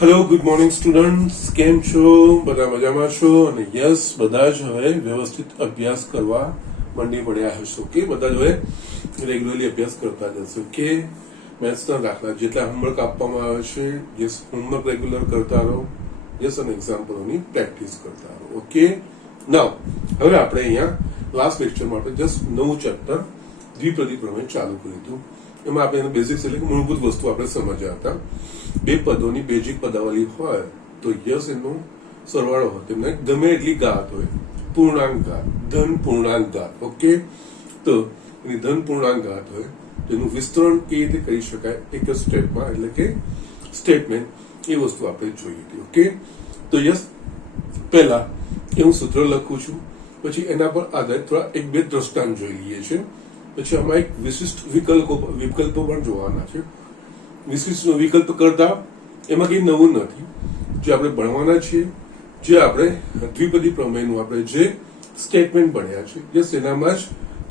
Hello good morning students, કેમ છો? બધા મજામાં છો? અને યસ, બધા જ હવે વ્યવસ્થિત અભ્યાસ કરવા મંડી પડ્યા હશો કે બધા જ હવે રેગ્યુલરલી અભ્યાસ કરતા જશો કે મેથ્સના દાખલા જેટલા હોમવર્ક આપવામાં આવે છે યસ હોમવર્ક રેગ્યુલર કરતા રહો, યસ, અને એક્ઝામ્પલોની પ્રેક્ટિસ કરતા રહો. ઓકે, નાવ હવે આપણે અહીંયા લાસ્ટ લેક્ચરમાં આપણે જસ્ટ નવું ચેપ્ટર દ્વિપદી પ્રમેય ચાલુ કર્યું હતું. એમાં આપણે એનું બેઝિક્સ એટલે કે મૂળભૂત વસ્તુ આપણે સમજ્યા હતા. બે પદોની બેઝિક પદાવલી હોય તો યસ એનો સરવાળો હોય, તેમને ગમે એટલી ઘાત હોય, પૂર્ણાંક ઘાત, ધન પૂર્ણાંક ઘાત, ઓકે, તો એની ધન પૂર્ણાંક ઘાત હોય તેનું વિસ્તરણ કેવી રીતે કરી શકાય એક જ સ્ટેપમાં, એટલે કે સ્ટેટમેન્ટ, એ વસ્તુ આપણે જોઈ હતી. ઓકે, તો યસ પહેલા એ હું સૂત્ર લખું છું, પછી એના પર આધારિત થોડા એક બે દ્રષ્ટાંત જોઈ લઈએ છીએ, પછી આમાં એક વિશિષ્ટ વિકલ્પો પણ જોવાના છે. વિશિષ્ટ વિકલ્પ કરતા એમાં કઈ નવું નથી, જે આપણે ભણવાના છીએ, જે આપણે દ્વિપદી પ્રમેયનું આપણે જે સ્ટેટમેન્ટ ભણ્યા છે યસ એનામાં જ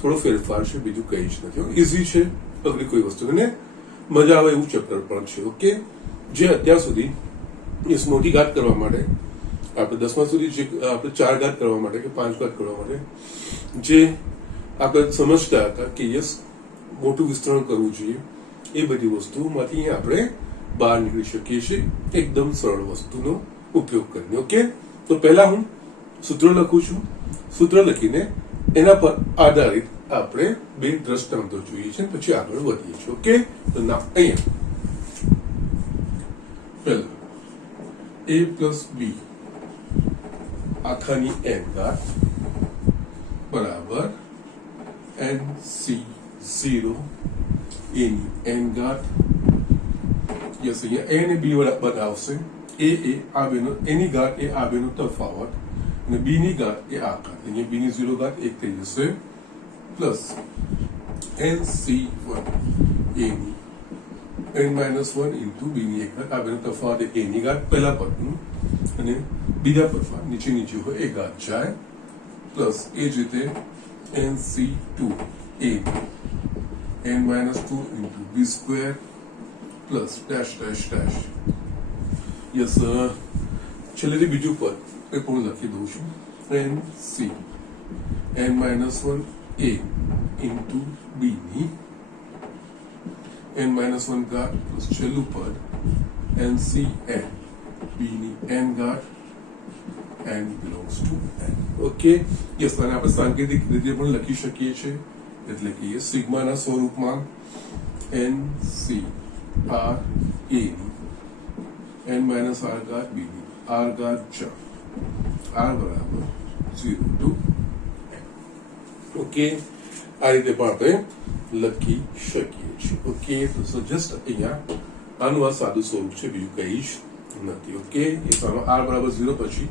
થોડો ફેરફાર છે, બીજું કઈ જ નથી. ઇઝી છે, અઘરી કોઈ વસ્તુ ને મજા આવે એવું ચેપ્ટર પણ છે. ઓકે, જે અત્યાર સુધી યસ મોટી ઘાત કરવા માટે આપણે 10મા સુધી જે આપણે 4 ઘાત કરવા માટે કે 5 ઘાત કરવા માટે જે આપણે સમજતા હતા કે યસ મોટું વિસ્તરણ કરવું જોઈએ, એ બધી વસ્તુમાંથી આપણે બહાર નીકળી શકીએ છીએ એકદમ સરળ વસ્તુનો ઉપયોગ કરીને. ઓકે, તો પહેલા હું સૂત્ર લખું છું, સૂત્ર લખીને એના પર આધારિત આપણે બે દ્રષ્ટાંતો જોઈએ છે, પછી આગળ વધીએ છીએ. ઓકે, તો ના અહીંયા પહેલા a પ્લસ બી આખાની n ઘાત બરાબર NC0 એની n ઘાત. યસ, અહીંયા a અને b બનાવશે. a એ આ બેનો, એની ઘાત એ આ બેનો તફાવત, અને b ની ઘાત એ આ ઘાત, અહીંયા b ની 0 ઘાત 1 થઈ જશે, પ્લસ NC1 એની n-1 ઇન્ટુ b ની 1 ઘાત, આ બેનો તફાવત એ ની ઘાત પહેલા પદનું, અને બીજા પદમાં નીચે હોય એ ઘાત જાય, પ્લસ એ જ રીતે NC2 a n-2 into b square plus dash dash dash. Yes, છેલ્લેથી બીજું પદ એ પણ લખી દઉં છું, NC n-1 a into b ની n-1 ઘાત પ્લસ છેલ્લું પદ NCn b ની n ઘાત n belongs to n. Okay, yes, અને આપણે સાંકેતિક રીતે પણ લખી શકીએ છીએ, એટલે કે એ સિગ્માના સ્વરૂપમાં NC r a ની n-r ઘાત b ની r ઘાત 4 r બરાબર 0 to n. ઓકે, આ રીતે પણ આપણે લખી શકીએ છીએ. ઓકે, તો જસ્ટ અહીંયા આનું આ સાદું સ્વરૂપ છે, બીજું કઈ જ નથી. ઓકે, એ સારો r બરાબર 0 પછી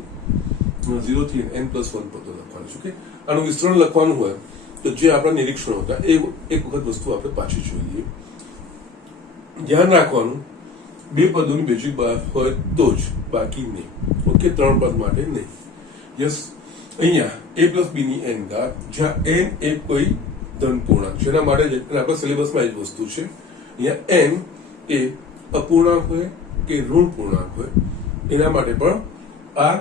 0 થી n+1 પદો લખવાનું છે. ઓકે, આનું વિસ્તરણ લખવાનું હોય તો જે આપણા નિરીક્ષણો હતા એ એક વખત વસ્તુ આપણે પાછી જોઈએ. ધ્યાન રાખવાનું, બે પદોની બેઝિક હોય તો જ, બાકી નહીં. ઓકે, 3 પદ માટે નહીં. યસ, અહીંયા a પ્લસ b ની n ઘાત, જ્યાં n એ કોઈ ધન પૂર્ણાંક છે, એના માટે આપણા સિલેબસમાં એ જ વસ્તુ છે. અહીંયા n એ અપૂર્ણાંક હોય કે ઋણ પૂર્ણાંક હોય, એના માટે પણ આ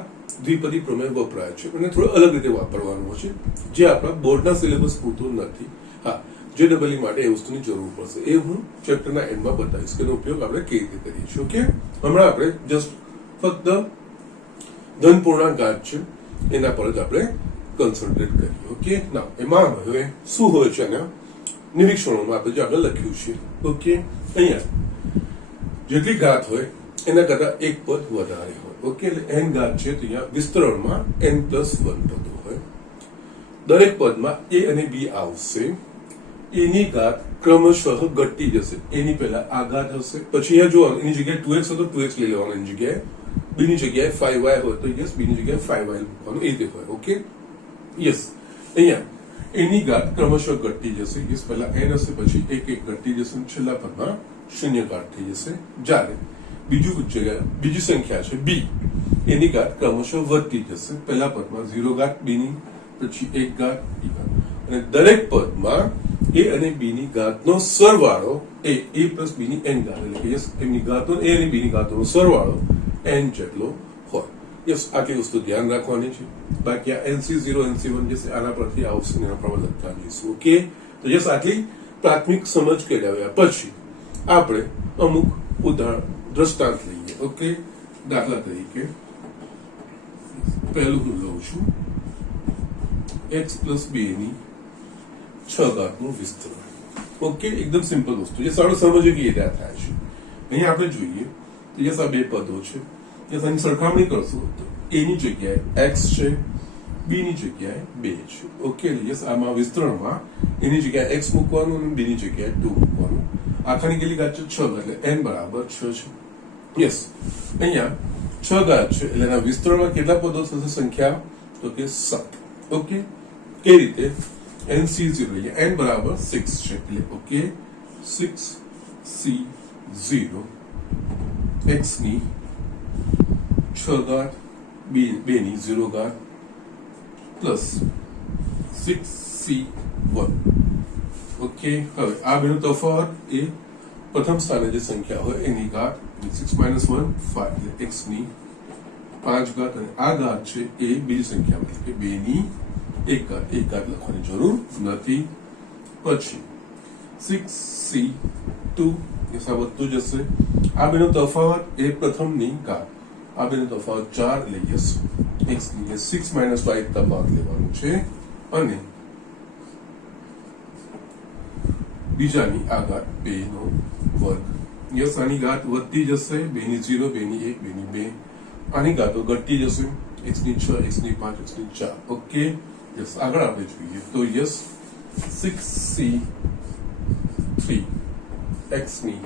દ્વિપદી પ્રમેય વપરાય છે, અને થોડો અલગ રીતે વાપરવાનું છે, જે આપણા બોર્ડના સિલેબસ પૂરતું નથી. હા, JEE માટે એ વસ્તુની જરૂર પડશે, એ હું ચેપ્ટરના એન્ડમાં બતાવીશ કે એનો ઉપયોગ આપણે કેવી રીતે કરીએ છીએ. ઓકે, હમણાં આપણે જસ્ટ ફક્ત ધન પૂર્ણાંક ઘાત છે એના પર જ આપણે કન્સન્ટ્રેટ કરીએ. ઓકે, ના એમાં હવે શું હોય છે એના નિરીક્ષણોમાં આપણે જે આગળ લખ્યું છે. ઓકે, અહીંયા જેટલી ઘાત હોય એના કરતા એક પદ વધારે હોય. ઓકે, એટલે n ઘાત છે તો અહીંયા વિસ્તરણમાં n+1 પદો હોય. દરેક પદમાં a અને b આવશે. એની ઘાત ક્રમશઃ ઘટતી જશે. એની પહેલા આ ઘાત હશે, પછી અહીંયા જોવાનું, એની જગ્યાએ 2x હોય તો 2x લઈ લેવાનું, એની જગ્યાએ b ની જગ્યાએ 5y હોય તો યસ b ની જગ્યાએ 5y મૂકવાનું, એ રીતે હોય. ઓકે, યસ, અહીંયા એની ઘાત ક્રમશઃ ઘટતી જશે. યસ, પહેલા n હશે, પછી એક ઘટતી જશે, છેલ્લા પદમાં શૂન્ય ઘાત થઈ જશે. જ્યારે બીજી સંખ્યા છે b, એની ઘાત ક્રમશઃ વધતી જશે. પહેલા પદમાં 0 ઘાત b ની, પછી 1 ઘાત b ઘાત, અને દરેક પદમાં a અને b ની ઘાતનો સરવાળો એ a પ્લસ b ની n ઘાત, એટલે કે એમની ઘાતો a અને b ની ઘાતોનો સરવાળો n જેટલો હોય. યસ, આટલી વસ્તુ ધ્યાન રાખવાની છે. બાકી આ NC0 NC1 જે છે આના પરથી આવશે એના પ્રમાણે લખતા જઈશું. ઓકે, તો યસ, આટલી પ્રાથમિક સમજ કેળવ્યા પછી આપણે અમુક દ્રષ્ટાંત લઈએ. ઓકે, દાખલા તરીકે પહેલું હું લઉં છું x પ્લસ 2 ની 6 ઘાતનું વિસ્તરણ. ઓકે, એકદમ સિમ્પલ વસ્તુ જે સરળ સમજે કે એ રીતે થાય છે. અહીંયા આપણે જોઈએ તો યસ, આ બે પદો છે. યસ, આની સરખામણી કરશું તો a ની જગ્યાએ x છે, b ની જગ્યાએ 2 છે. ઓકે, યસ, આમાં વિસ્તરણમાં a ની જગ્યાએ x મૂકવાનું અને b ની જગ્યાએ 2 મૂકવાનું. આખાની કેટલી ઘાત છે? 6, એટલે n બરાબર 6 છે. યસ, અહીંયા 6 ઘાત છે એટલે એના વિસ્તરણમાં કેટલા પદો થશે સંખ્યા? તો કે 7. ઓકે, કઈ રીતે? NC0 n બરાબર 6 છે એટલે ઓકે 6C0 x ની 6 ઘાત 2 ની 0 ઘાત પ્લસ 6C1. ઓકે, હવે આ બેનો તફાવત એ પ્રથમ સ્થાને જે સંખ્યા હોય એની ઘાત 6 - 1 5 એટલે x ની 5 ઘાત અને આ ઘાત છે એ બીજી સંખ્યા એટલે કે 2 ની 1 ઘાત લખવાની જરૂર નથી. પછી 6C2 એ વધતું જશે. આ બેનો તફાવત એ પ્રથમની ઘાત, આ બેનો તફાવત 4 એટલે યસ x ની 6 - 5 તફાવત લેવાનું છે અને બીજાની આ ઘાત 2 નો વર્ગ. યસ, આની ઘાત વધતી જશે 2 ની 0 2 ની 1 2 ની 2. આની ઘાતો ઘટતી જશે x ની 6 x ની 5 x ની 4. ઓકે, યસ, આગળ આપણે જોઈએ તો યસ 6C3 x ની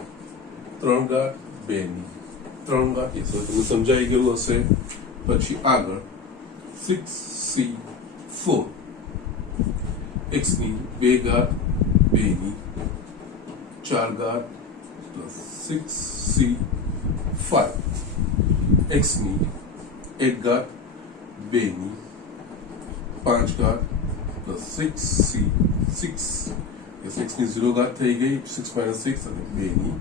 3 ઘાત 2 ની 3 ઘાત. યસ, તમને સમજાઈ ગયું હશે. પછી આગળ 6C4 x ની 2 ઘાત 2 ની 4 ઘાત પ્લસ 6C5 x ની 1 ઘાત 2 ની 5 ઘાત પ્લસ 6C6 x ની 0 ઘાત થઈ ગઈ 6 - 6 અને 2 ની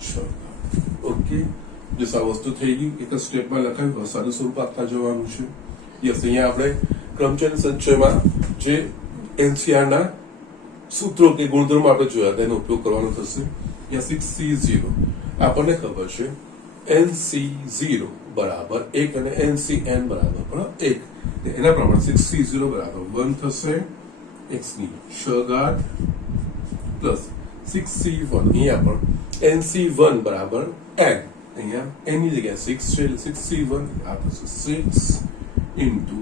6 ઘાત. ઓકે, જે આ વસ્તુ થઈ ગઈ એક જ સ્ટેપમાં લખાયું, સાદું સ્વરૂપ આપતા જવાનું છે. યસ, અહીંયા આપણે ક્રમચય સંચયમાં જે NCR ના સૂત્રો કે ગુણધર્મો આપણે જોયા તેનો ઉપયોગ કરવાનો થશે. યા 6C0 આપણને ખબર છે NC0 બરાબર 1 અને NCN બરાબર પણ 1. એના પ્રમાણે 6C0 બરાબર 1 થશે x ની 6 ઘાત પ્લસ 6C1 અહીંયા પણ NC1 બરાબર n. અહીંયા n ની જગ્યાએ 6 છે એટલે 6C1 આ થશે 6 ઇન્ટુ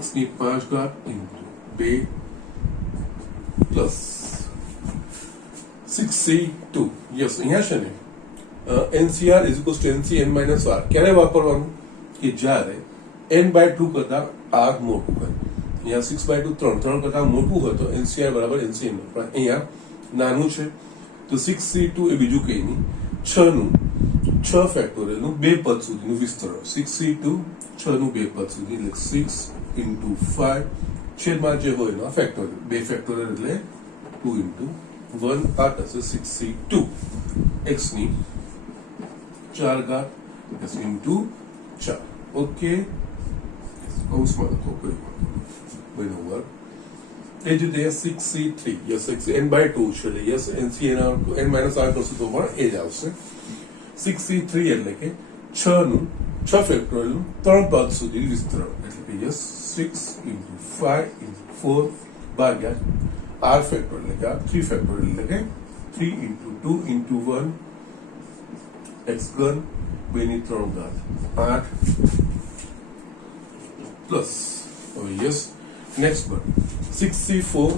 x ની 5 ઘાત ઇન્ટુ 2 પ્લસ 6C2. યસ, અહીંયા છે ને NCR is equals to NCN minus R ક્યારે વાપરવાનું? કે જ્યારે n/2 કરતા r મોટું હોય. અહીંયા 6/2 3 કરતા મોટું હોય તો NCR બરાબર NCN. પણ અહીંયા નાનું છે તો 6C2 એ બીજું કંઈ નહીં 6 ફેક્ટોરિયલનું 2 પદ સુધીનું વિસ્તરણ. 6C2 6 નું 2 પદ સુધી એટલે 6 ઇન્ટુ 5 છેદમાં જે હોય એનો ફેક્ટોરિયલ 2 ફેક્ટોરિયલ એટલે 2 ઇન્ટુ 1 આ થશે 6C2 x ની 4 ઘાત ઇન્ટુ 4. ઓકે, કૌંસમાં લખો કોઈ બેનો વર્ગ. એ જ રીતે 6C3 યસ n/2 છે એટલે યસ NCN n - r કરશું તો પણ એ જ આવશે. 6C3 એટલે કે 6 ફેક્ટોરિયલનું 3 પદ સુધી વિસ્તરણ એટલે કે યસ 6 ઇન્ટુ 5 ઇન્ટુ 4 ભાગ્યા r ફેક્ટોરિયલ એટલે કે 3 ફેક્ટોરિયલ એટલે કે 3 ઇન્ટુ 2 ઇન્ટુ 1 x ઘન 2 ની 3 ઘાત 8 પ્લસ હવે yes next one 6C4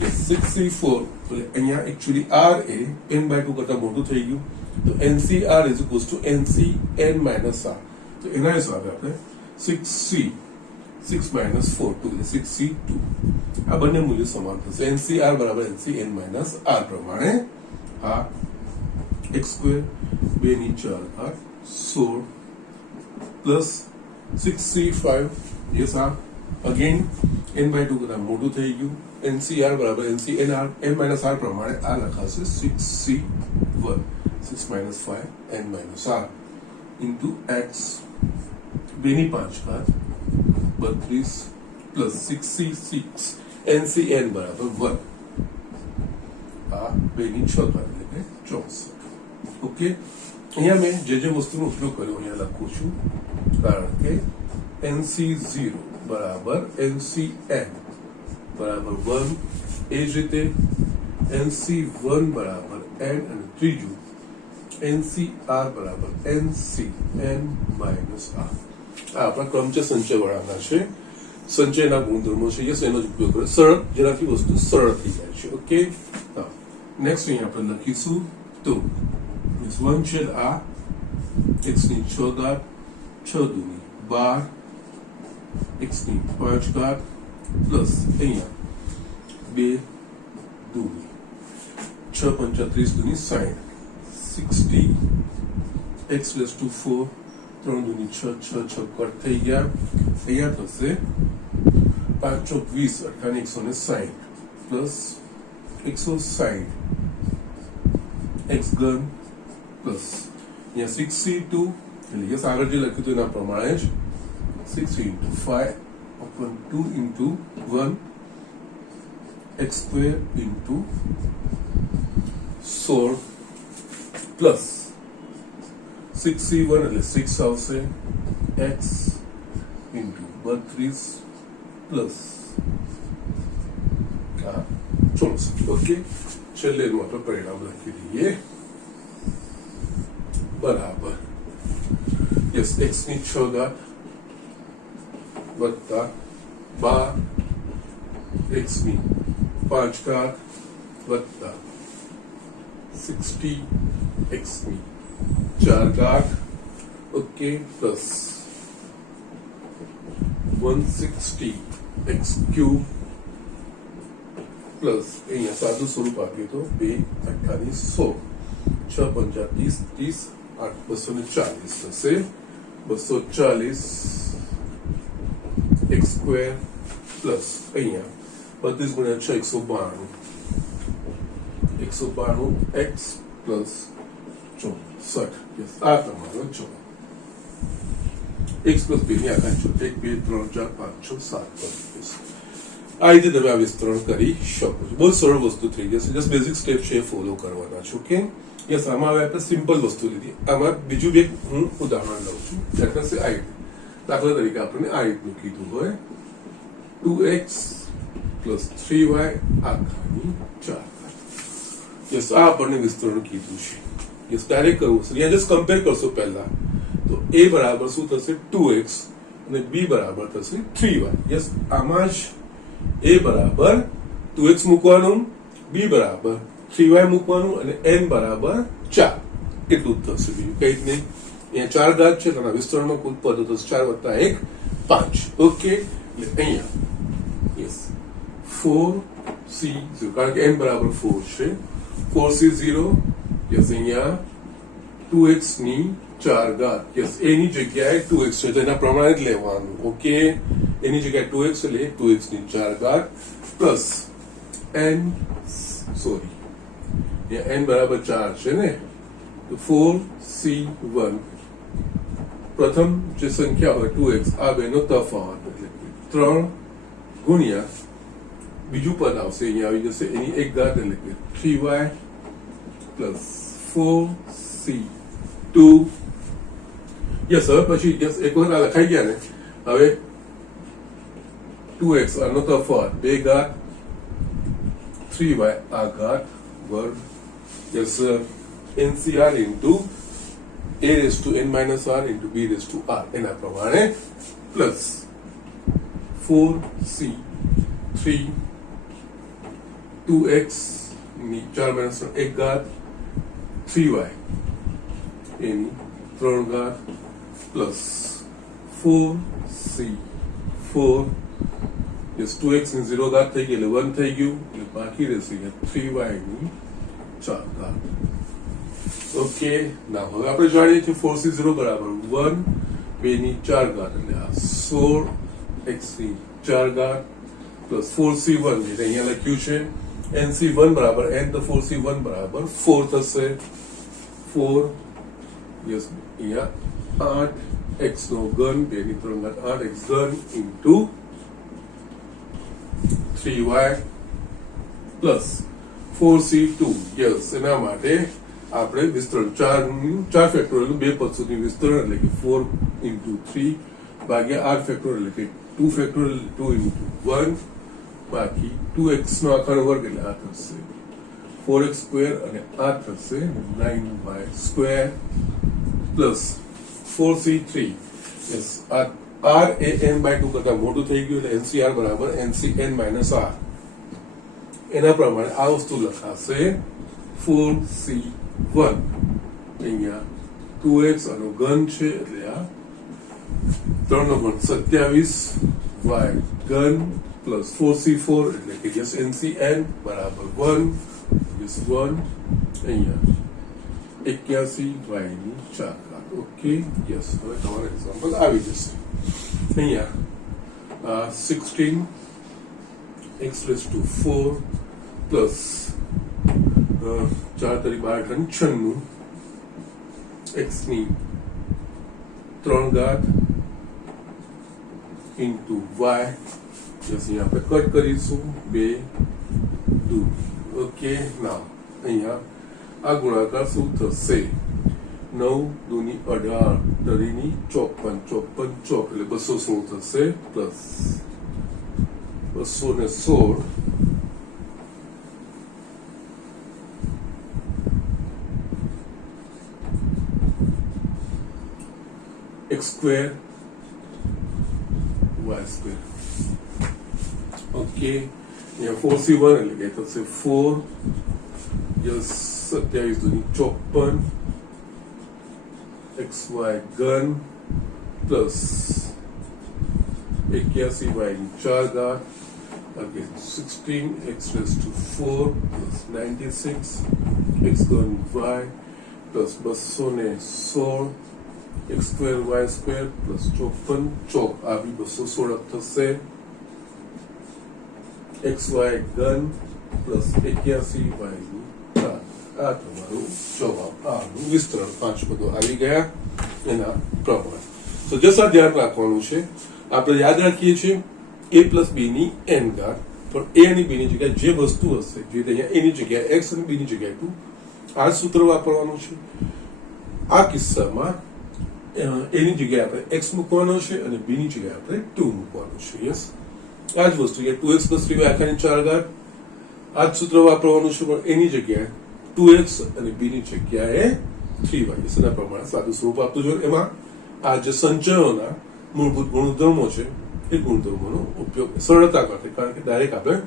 6C4 એટલે અહીંયા એકચ્યુઅલી r એ n/2 કરતા મોટું થઈ ગયું તો NCR is equals to NCN minus r. તો એના હિસાબે આપણે 6C 6 minus 4 2 એટલે 6C2 આ બંને મૂલ્ય સમાન થશે. NCR બરાબર NCN માઇનસ r પ્રમાણે આ x2 2 ની 4 ઘાત 16 પ્લસ 6C5 યસ આ અગેન n/2 કરતા મોટું થઈ ગયું. NCR બરાબર NCNR n માઇનસ r પ્રમાણે આ લખાશે 6C1 6 minus 5 n minus r into x 2 ની 5 ઘાત 32 પ્લસ 66 NCN બરાબર 1 આ 2 ની 6 ઘાત એટલે કે 64 ઓકે અહીંયા મેં જે વસ્તુનો ઉપયોગ કર્યો અહીંયા લખું છું કારણ કે NC0 બરાબર NCN બરાબર 1 એ જ રીતે NC1 બરાબર N અને ત્રીજું NCR બરાબર NCN માઇનસ R આ આપણા ક્રમચય સંચય વાળાના છે સંચયના ગુણધર્મો છે યસ એનો જ ઉપયોગ કરે સરળ જેનાથી વસ્તુ સરળ થઈ જાય છે ઓકે નેક્સ્ટ અહીં આપણે લખીશું તો 1 છેદ આ x ની 6 ઘાત 6 દુની 12 x ની 5 ઘાત પ્લસ અહીંયા 2 દુની 6 35 દુની 60 60 x raised to 4 3 દુની 6 6 6 કટ થઈ ગયા અહીંયા થશે 5 ચોક 20 160 પ્લસ 160 x ઘન પ્લસ અહીંયા 62 એટલે યસ આગળ જે લખ્યું હતું એના પ્રમાણે જ 60 into 5 upon 2 into 1 x square into 16 plus 61 એટલે 6 આવશે x into 32 plus 64 ઓકે છેલ્લે એનું આપણે પરિણામ લખી દઈએ બરાબર યસ x ની 6 ઘાત વત્તા 12 x ની 5 ઘાત વત્તા 60 x ની 4 ઘાત okay plus 160 x cube plus અહીંયા સાદું સ્વરૂપ આપ્યું તો 2 28 100 6 5 30 30 8 240 થશે 240 x સ્ક્વેર પ્લસ અહીંયા 32 ગુણ્યા 6 192 x પ્લસ 64 યસ આ તમારો જવાબ x પ્લસ 2 ની આખા 1 2 3 4 5 6 7 આ રીતે તમે આ વિસ્તરણ કરી શકો છો બહુ સરળ વસ્તુ થઈ જશે જસ્ટ બેઝિક સ્ટેપ છે ફોલો કરવાના છે ઓકે યસ આમાં હવે આપણે સિમ્પલ વસ્તુ લીધી આમાં બીજું એક હું ઉદાહરણ લઉં છું એટલે આ રીતે દાખલા તરીકે આપણને આ રીતનું કીધું હોય 2x પ્લસ 3y આખાની 4 યસ આ આપણને વિસ્તરણ કીધું છે યસ ડાયરેક્ટ કરવું છે અહીંયા જસ્ટ કમ્પેર કરશો પહેલા તો a બરાબર શું થશે 2x અને b બરાબર થશે 3y યસ આમાં જ a બરાબર 2x મૂકવાનું b બરાબર 3y મૂકવાનું અને n બરાબર 4 એટલું જ થશે બીજું કઈ જ નહીં અહીંયા 4 ઘાત છે તો વિસ્તરણનો કુલ પદ તો 4 વત્તા 1 5 ઓકે એટલે અહીંયા યસ 4c0 કારણ કે n બરાબર 4 છે 4c0 યસ અહીંયા 2x ની 4 ઘાત યસ a ની જગ્યાએ 2x છે તો એના પ્રમાણે જ લેવાનું ઓકે એની જગ્યાએ 2x એટલે 2x ની 4 ઘાત પ્લસ n સોરી n બરાબર 4 છે ને તો 4c1 પ્રથમ જે સંખ્યા હોય 2x આ બેનો તફાવત એટલે 3 ગુણ્યા બીજું પદ આવશે અહીંયા આવી જશે એની એક ઘાત એટલે કે 3y પ્લસ 4c2 યસ હવે પછી યસ એક વખત આ લખાઈ ગયા ને હવે 2x આનો તફાવત 2 ઘાત 3y આ ઘાત વર્ગ yes NCR into a raised to n minus r into b raised to r એના પ્રમાણે પ્લસ 4c3 2x ની 4 minus 1 ઘાત 3y એની 3 ઘાત પ્લસ 4c4 યસ 2x ની 0 ઘાત થઈ ગઈ એટલે 1 થઈ ગયું એટલે બાકી રહેશે 3y ની 4 ઘાત ઓકે ના હવે આપણે જાણીએ છીએ 4c0 બરાબર 1 2 ની 4 ઘાત એટલે આ 16 x ની 4 ઘાત પ્લસ 4c1 જે અહીંયા લખ્યું છે nc1 બરાબર n તો 4c1 બરાબર 4 થશે 4 યસ અહીંયા 8x નો ઘન 2 ની 3 ઘાત 8x ઘન into 3y plus 4c2 yes એના માટે આપણે વિસ્તરણ 4 ફેક્ટોરિયલ 2 પદ સુધી વિસ્તરણ એટલે કે 4 into 3 ભાગ્યા r ફેક્ટોરિયલ એટલે કે 2 ફેક્ટોરિયલ 2 into 1 બાકી 2x નો આખા વર્ગ એટલે આ થશે 4x સ્ક્વેર અને આ થશે 9y square plus 4c3 yes આ r એ n by 2 કરતા મોટું થઈ ગયું એટલે ncr બરાબર ncn minus r એના પ્રમાણે આ વસ્તુ લખાશે 4c1 અહીંયા 2x આનો ઘન છે એટલે આ 3 નો ઘન 27 y ઘન પ્લસ 4c4 એટલે કે યસ ncn બરાબર 1 is 1 અહીંયા 81 y ની 4 ઘાત ઓકે યસ હવે તમારો એક્ઝામ્પલ આવી જશે અહીંયા 16 x raised to 4 પ્લસ 4 તરી 12 96 x ની 3 ઘાત ઇન્ટુ y યસ અહીંયા આપણે કટ કરીશું 2 2 ઓકે નાવ અહીંયા આ ગુણાકાર શું થશે 9 દૂની 18 તરીની 54 54 ચોક એટલે 200 શું થશે plus 216 x square y square okay यहाँ 4c1 એટલે કે થશે 4 યસ 27 દૂની 54 xy ઘન પ્લસ 81y ની 4 ઘાત again 16 x raised to 4 plus 96 x ઘન y plus 216 x square y square plus 54 ચોક આ બી 216 થશે xy ઘન પ્લસ 81y ની 4 આ તમારું જવાબ આનું વિસ્તરણ 5 પદો આવી ગયા એના પ્રમાણે તો જસા ધ્યાન રાખવાનું છે આપણે યાદ રાખીએ છીએ a plus b ની n ઘાત પણ a અને b ની જગ્યાએ જે વસ્તુ હશે જે અહીંયા a ની જગ્યાએ x અને b ની જગ્યાએ 2 આ સૂત્ર વાપરવાનું છે આ કિસ્સામાં a ની જગ્યાએ આપણે x મૂકવાનો છે અને b ની જગ્યાએ આપણે 2 મૂકવાનું છે યસ આ જ વસ્તુ કે 2x plus 3y આખાની 4 ઘાત આ જ સૂત્ર વાપરવાનું છે પણ એની જગ્યાએ 2x અને b ની જગ્યાએ 3y એના પ્રમાણે સાદું સ્વરૂપ આપતું જોઈએ એમાં આ જે સંચયોના મૂળભૂત ગુણધર્મો છે એ ગુણધર્મોનો ઉપયોગ સરળતા માટે કારણ કે ડાયરેક્ટ આપણે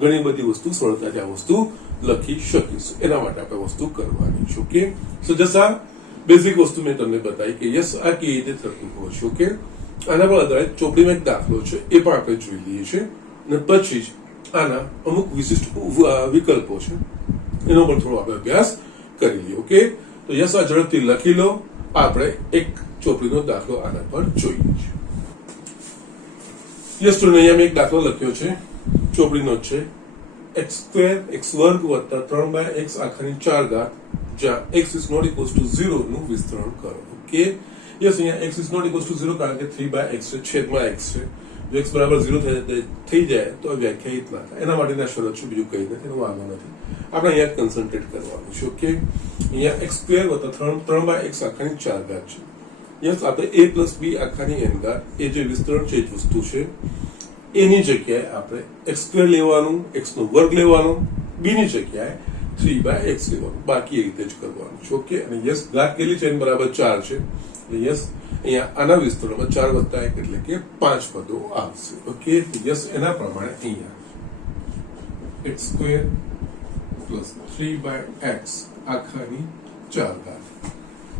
ઘણી બધી વસ્તુ સરળતાથી આ વસ્તુ લખી શકીશું એના માટે આપણે વસ્તુ કરવાની છે ઓકે સો જસા બેઝિક વસ્તુ મેં તમને બતાવી કે યસ આ કેવી રીતે થતું હોય છે ઓકે આના પર આધારિત ચોપડીમાં એક દાખલો છે એ પણ આપણે જોઈ લઈએ છીએ અને પછી જ આના અમુક વિશિષ્ટ વિકલ્પો છે એનો પણ થોડો આપણે અભ્યાસ કરી લઈએ ઓકે તો યસ આ ઝડપથી લખી લો આપણે એક ચોપડીનો દાખલો આના પર જોઈએ છીએ યસ સ્ટુડન્ટ અહીંયા મેં એક દાખલો લખ્યો છે ચોપડીનો જ છે x સ્ક્વેર x વર્ગ વત્તા 3x આખાની 4 ઘાત જ્યાં x is not equals to 0 નું વિસ્તરણ કરો ઓકે યસ અહીંયા x is not equals to 0 કારણ કે 3/x છે છેદમાં x છે જો x બરાબર 0 થઈ જાય તો વ્યાખ્યાયિત ના થાય એના માટેના શરત છે બીજું કંઈ નથી એનો વાંધો નથી આપણે અહીંયા કન્સન્ટ્રેટ કરવાનું છે ઓકે અહીંયા x સ્ક્વેર વત્તા 3/x આખાની 4 ઘાત છે યસ આપણે a plus b આખાની n ઘાત એ જે વિસ્તરણ છે જ વસ્તુ છે એની જગ્યાએ આપણે x સ્ક્વેર લેવાનું x નો વર્ગ લેવાનો b ની જગ્યાએ 3/x લેવાનું બાકી એ રીતે જ કરવાનું છે ઓકે અને યસ ઘાત કેટલી છે n બરાબર 4 છે એટલે યસ અહીંયા આના વિસ્તરણમાં 4 વત્તા 1 એટલે કે 5 પદો આવશે ઓકે યસ એના પ્રમાણે અહીંયા x સ્ક્વેર પ્લસ 3/x આખાની 4 ઘાત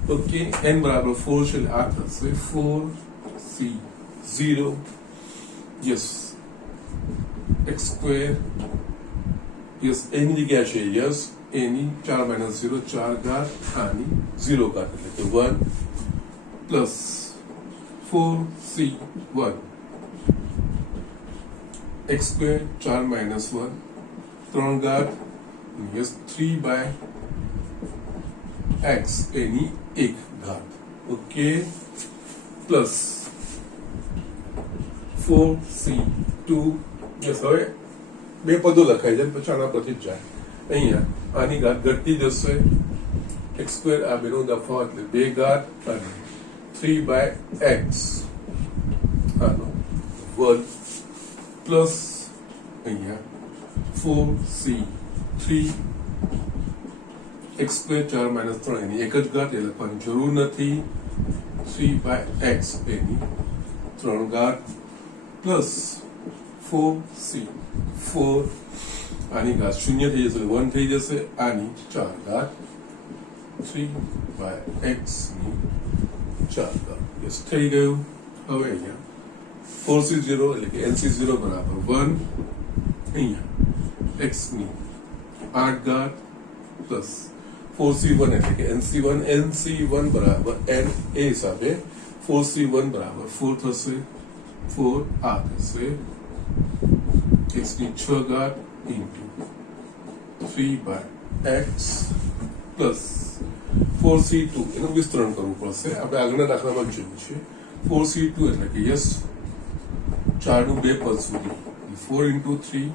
ઓકે n બરાબર 4 છે આ થશે 4c0 yes x square yes એની જગ્યા છે યસ એની 4 - 0 4 ઘાત આની 0 ઘાત એટલે કે 1 પ્લસ 4c1 x સ્ક્વેર 4 - 1 3 ઘાત યસ 3/x એની 1 ઘાત. Okay, plus 4c2. યસ, હવે બે પદો લખાઈ જાય પછી આના પરથી જ જાય. અહીંયા આની ઘાત ઘટતી જશે, x સ્ક્વેર આ બેનો દફાવ એટલે 2 ઘાત અને 3/x આનો વર્ગ પ્લસ અહીંયા 4c3 x સ્ક્વેર 4 - 3 એની એક જ ઘાત એ લખવાની જરૂર નથી, 3/x એની 3 ઘાત પ્લસ 4c4 આની ઘાત 0 થઈ જશે, 1 થઈ જશે, આની 4 ઘાત 3/x ની 4 ઘાત. યસ, થઈ ગયું. હવે અહીંયા 4c0 એટલે કે nc0 બરાબર 1, અહીંયા x ની 8 ઘાત પ્લસ 4c1 એટલે કે nc1 બરાબર n એ હિસાબે 4c1 બરાબર 4 થશે, 4 આ થશે, x ની 6 ઘાત into 3/x પ્લસ 4c2 એનું વિસ્તરણ કરવું પડશે, આપણે આગળના દાખલામાં જોયું છે. 4c2 એટલે કે યસ 4 નું 2 પદ સુધી 4 into 3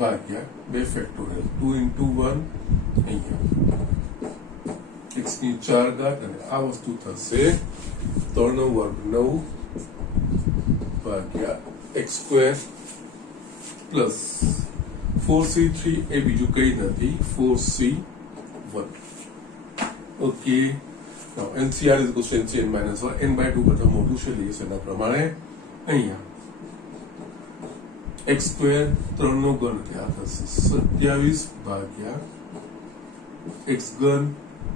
ભાગ્યા 2 ફેક્ટોરિયલ 2 into 1 અહીંયા x ની 4 ઘાત અને આ વસ્તુ થશે 3 નો વર્ગ 9 ભાગ્યા x સ્ક્વેર પ્લસ 4c3 એ બીજું કઈ નથી 4c1. Okay, now NCR is equal to NCN minus 1, n/2 કરતા મોટું છે લઈએ એના પ્રમાણે અહીંયા x સ્ક્વેર 3 નો ઘન એટલે આ થશે 27 ભાગ્યા x ઘન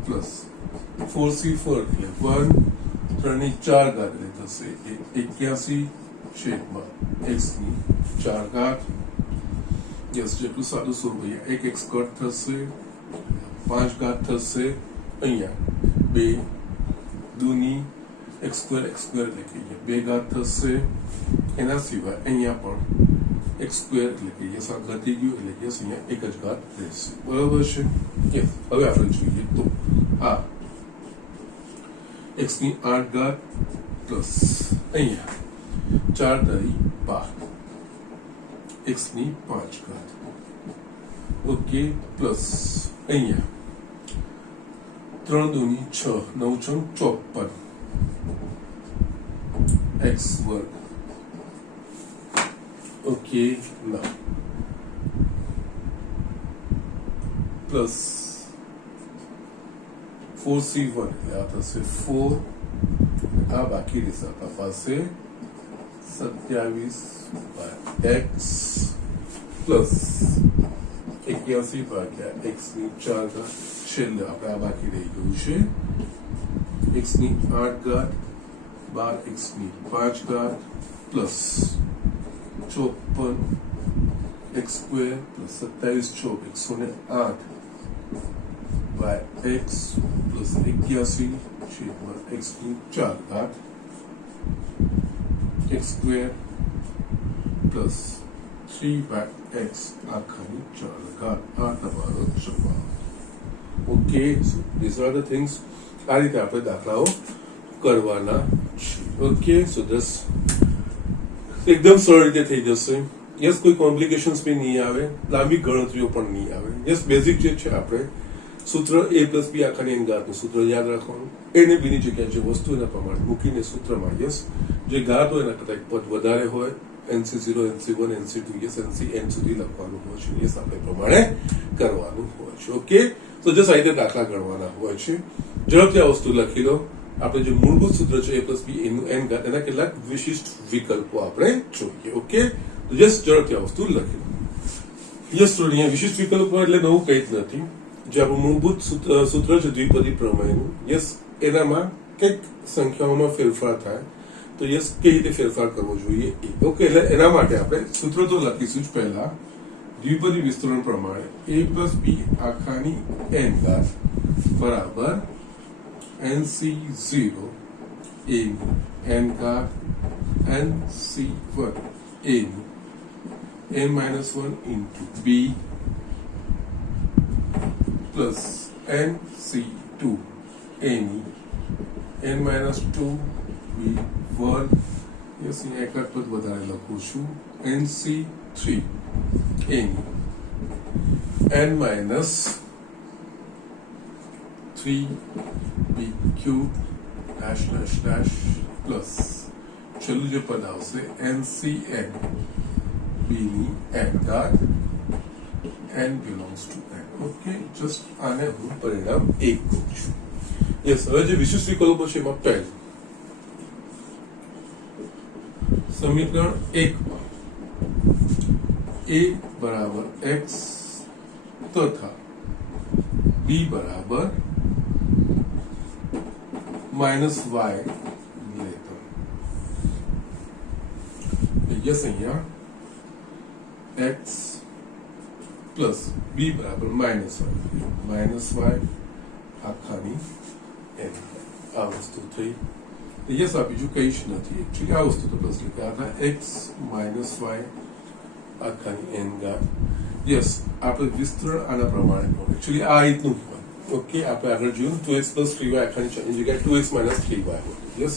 પ્લસ 4c4 એટલે 1, 3 ની 4 ઘાત એટલે થશે 81 છેદમાં x ની 4 ઘાત. યસ, જેટલું સાદું સ્વરૂપ અહીંયા 1 x કટ થશે, 5 ઘાત થશે, અહીંયા 2 દૂની x સ્ક્વેર એટલે કે અહીંયા 2 ઘાત થશે. એના સિવાય અહીંયા પણ x સ્ક્વેર એટલે કે યસ આ ઘટી ગયું એટલે યસ અહીંયા 1 જ ઘાત રહેશે. બરાબર છે. યસ, હવે આપણે જોઈએ તો આ x ની 8 ઘાત પ્લસ અહીંયા 4 × 12 x ની 5 ઘાત. ઓકે, પ્લસ અહીંયા 3 દૂની 6, 9 × 54 x વર્ગ. ઓકે, ના પ્લસ 4c1 એટલે આ થશે 4, આ બાકી રહેશે આપણા પાસે 27/x પ્લસ 81 ભાગ્યા x ની 4 ઘાત. છેલ્લે આપણે આ બાકી રહી ગયું છે x ની 8 ઘાત 12 x ની 5 ઘાત plus 54 x square plus 27 108 x plus 81 છેદમાં x ની 4 ઘાત x સ્ક્વેર પ્લસ 3/x આખાની 4 ઘાત. આ તમારો જવાબ. Okay, this are the things. આ રીતે આપણે દાખલાઓ કરવાના છે. ઓકે, સો ધસ એકદમ સરળ રીતે થઈ જશે. યસ, કોઈ કોમ્પ્લિકેશન્સ બી નહીં આવે, લાંબી ગણતરીઓ પણ નહીં આવે. યસ, બેઝિક જે છે આપણે સૂત્ર a + b આખાની n ઘાતનું સૂત્ર યાદ રાખવાનું, એને બીની જગ્યાએ જે વસ્તુ એના પ્રમાણે મૂકીને સૂત્રમાં યસ જે ઘાત હોય એના કરતા એક પદ વધારે હોય nc0 nc1 nc2 yes ncn સુધી લખવાનું હોય છે. યસ, આપણે પ્રમાણે કરવાનું હોય છે. ઓકે, તો જસ્ટ આ રીતે દાખલા ગણવાના હોય છે. ઝડપથી આ વસ્તુ લખી લો. આપણે જે મૂળભૂત સૂત્ર છે a + b એનું n ઘાત એના કેટલાક વિશિષ્ટ વિકલ્પો આપણે જોઈએ. ઓકે, તો જસ્ટ ઝડપથી આ વસ્તુ લખી લો. યસ, તો અહીંયા વિશિષ્ટ વિકલ્પો એટલે નવું કંઈ જ નથી. જે આપણું મૂળભૂત સૂત્ર છે દ્વિપદી પ્રમેયનું, યસ એનામાં કંઈક સંખ્યાઓમાં ફેરફાર થાય તો યસ કઈ રીતે ફેરફાર કરવો જોઈએ એ. ઓકે, એટલે એના માટે આપણે સૂત્ર તો લખીશું જ. પહેલા દ્વિપદી વિસ્તરણ પ્રમાણે a + b આખાની n ઘાત બરાબર nc0 a ની n ઘાત nc1 a ની n-1 into b plus nc2 a ની n માઇનસ 2 b વર્ગ યસ અહીંયા એક પદ વધારે લખું છું nc3 a ની n minus 3 b cube dash dash dash plus છેલ્લું જે પદ આવશે ncn b ની n ઘાત n belongs to n. Okay, just આને હું પરિણામ 1 કહું છું. યસ, હવે જે વિશિષ્ટ વિકલ્પો છે એમાં પહેલું સમીકરણ 1 a બરાબર x તથા b બરાબર માઇનસ વાય લેતા યસ અહીંયા x પ્લસ b બરાબર માઇનસ વાય આખાની n આ વસ્તુ થઈ. યસ, આ બીજું કઈ જ નથી. એકચ્યુઅલી આ વસ્તુ તો પ્લસ લખ્યા હતા x માઇનસ વાય આખાની n ઘાત. યસ, આપણે વિસ્તરણ આના પ્રમાણે એકચ્યુઅલી આ રીતનું હોય. ઓકે, આપણે આગળ જોયું 2x પ્લસ 3y આખાની જગ્યાએ 2x માઇનસ 3y હોય. યસ,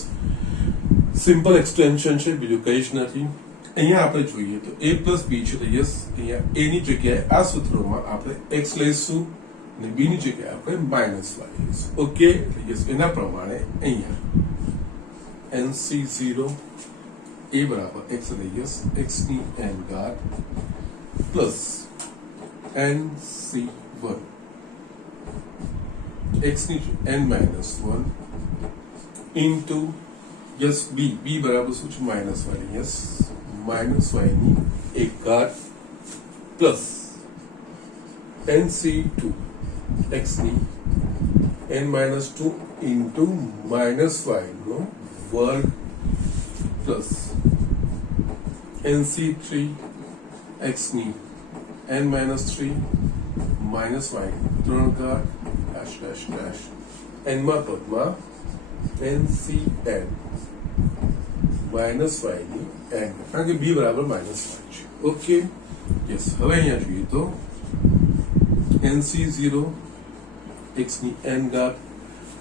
સિમ્પલ એક્સટેન્શન છે, બીજું કઈ જ નથી. અહીંયા આપણે જોઈએ તો a પ્લસ b છે તો યસ અહીંયા a ની જગ્યાએ આ સૂત્રમાં આપણે x લઈશું અને b ની જગ્યાએ આપણે માઇનસ y લઈશું. ઓકે, યસ, એના પ્રમાણે અહીંયા nc0 a બરાબર x એટલે યસ x ની n ઘાત પ્લસ nc1 x ની n minus 1 into yes b બરાબર શું છે minus y yes minus y ની એક ઘાત પ્લસ nc2 x ની n minus 2 into minus y નો વર્ગ પ્લસ nc3 x ની n માઇનસ 3 માઇનસ y ત્રણ ઘાત ડેશ ડેશ ડેશ n માં પદમાં ncn માઇનસ y ની n કારણ કે b બરાબર માઇનસ y છે. ઓકે, યસ, હવે અહીંયા જોઈએ તો nc0 x ની n ઘાત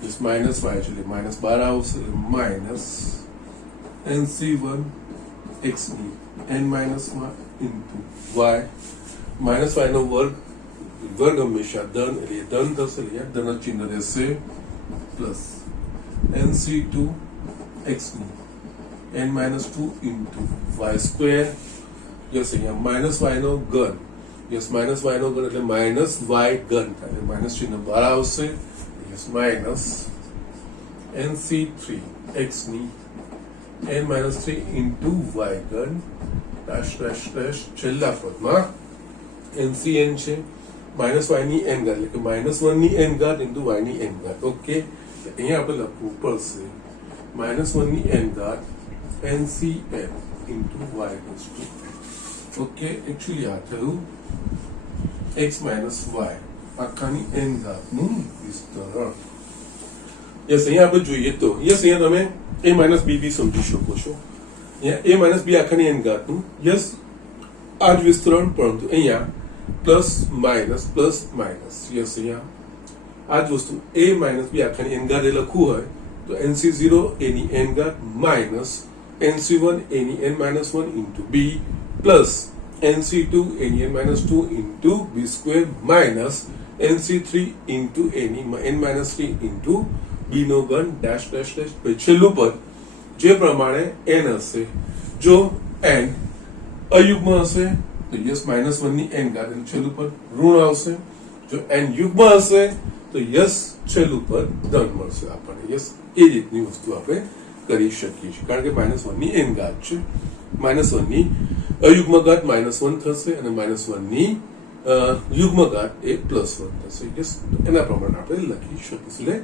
યસ માઇનસ y છે એટલે માઇનસ 12 આવશે માઇનસ nc1 x ની n minus 1 into y minus y નો વર્ગ હંમેશા ધન એટલે ધન થશે એટલે ધન ચિહ્ન રહેશે પ્લસ nc2 x ની n minus 2 into y square yes અહીંયા માઇનસ y નો ઘન યસ માઇનસ y નો ઘન એટલે માઇનસ y ઘન થાય માઇનસ ચિહ્ન બહાર આવશે યસ માઇનસ nc3 x ની n માઇનસ 3 ઇન્ટુ y ઘન ડેશ ડેશ ડેશ છેલ્લા પદમાં ncn છે માઇનસ y ની n ઘાત એટલે કે માઇનસ 1 ની n ઘાત ઇન્ટુ y ની n ઘાત. ઓકે, અહીંયા આપણે લખવું પડશે માઇનસ 1 ની n ઘાત ncn into y equals to okay, actually આ થયું x માઇનસ y આખાની n ઘાતનું વિસ્તરણ. યસ, અહીંયા આપણે જોઈએ તો યસ અહીંયા તમે a માઇનસ b બી સમજી શકો છો. અહીંયા a માઇનસ b આખાની n ઘાતનું યસ આ જ વિસ્તરણ, પરંતુ અહીંયા પ્લસ માઇનસ યસ અહીંયા આ જ વસ્તુ a માઇનસ b આખાની n ઘાત એ લખવું હોય તો nc0 a ની n ઘાત માઇનસ nc1 a ની n minus 1 into b plus nc2 a ની n minus 2 into b square minus nc3 into a ની n માઇનસ 3 ઇન્ટુ b નો ઘન ડેશ ડેશ ડેશ. છેલ્લું પદ જે પ્રમાણે n હશે, જો n અયુગ્મ હશે તો યસ માઇનસ 1 ની n ઘાત એટલે છેલ્લું પદ ઋણ આવશે. જો n યુગ્મ હશે તો યસ છેલ્લું પદ ધન મળશે આપણને. યસ, એ રીતની વસ્તુ આપણે કરી શકીએ છીએ કારણ કે માઇનસ 1 ની n ઘાત છે. માઇનસ 1 ની અયુગ્મ ઘાત માઇનસ 1 થશે અને માઇનસ 1 ની યુગ્મ ઘાત એ પ્લસ 1 થશે. યસ, એના પ્રમાણે આપણે લખી શકીશું. એટલે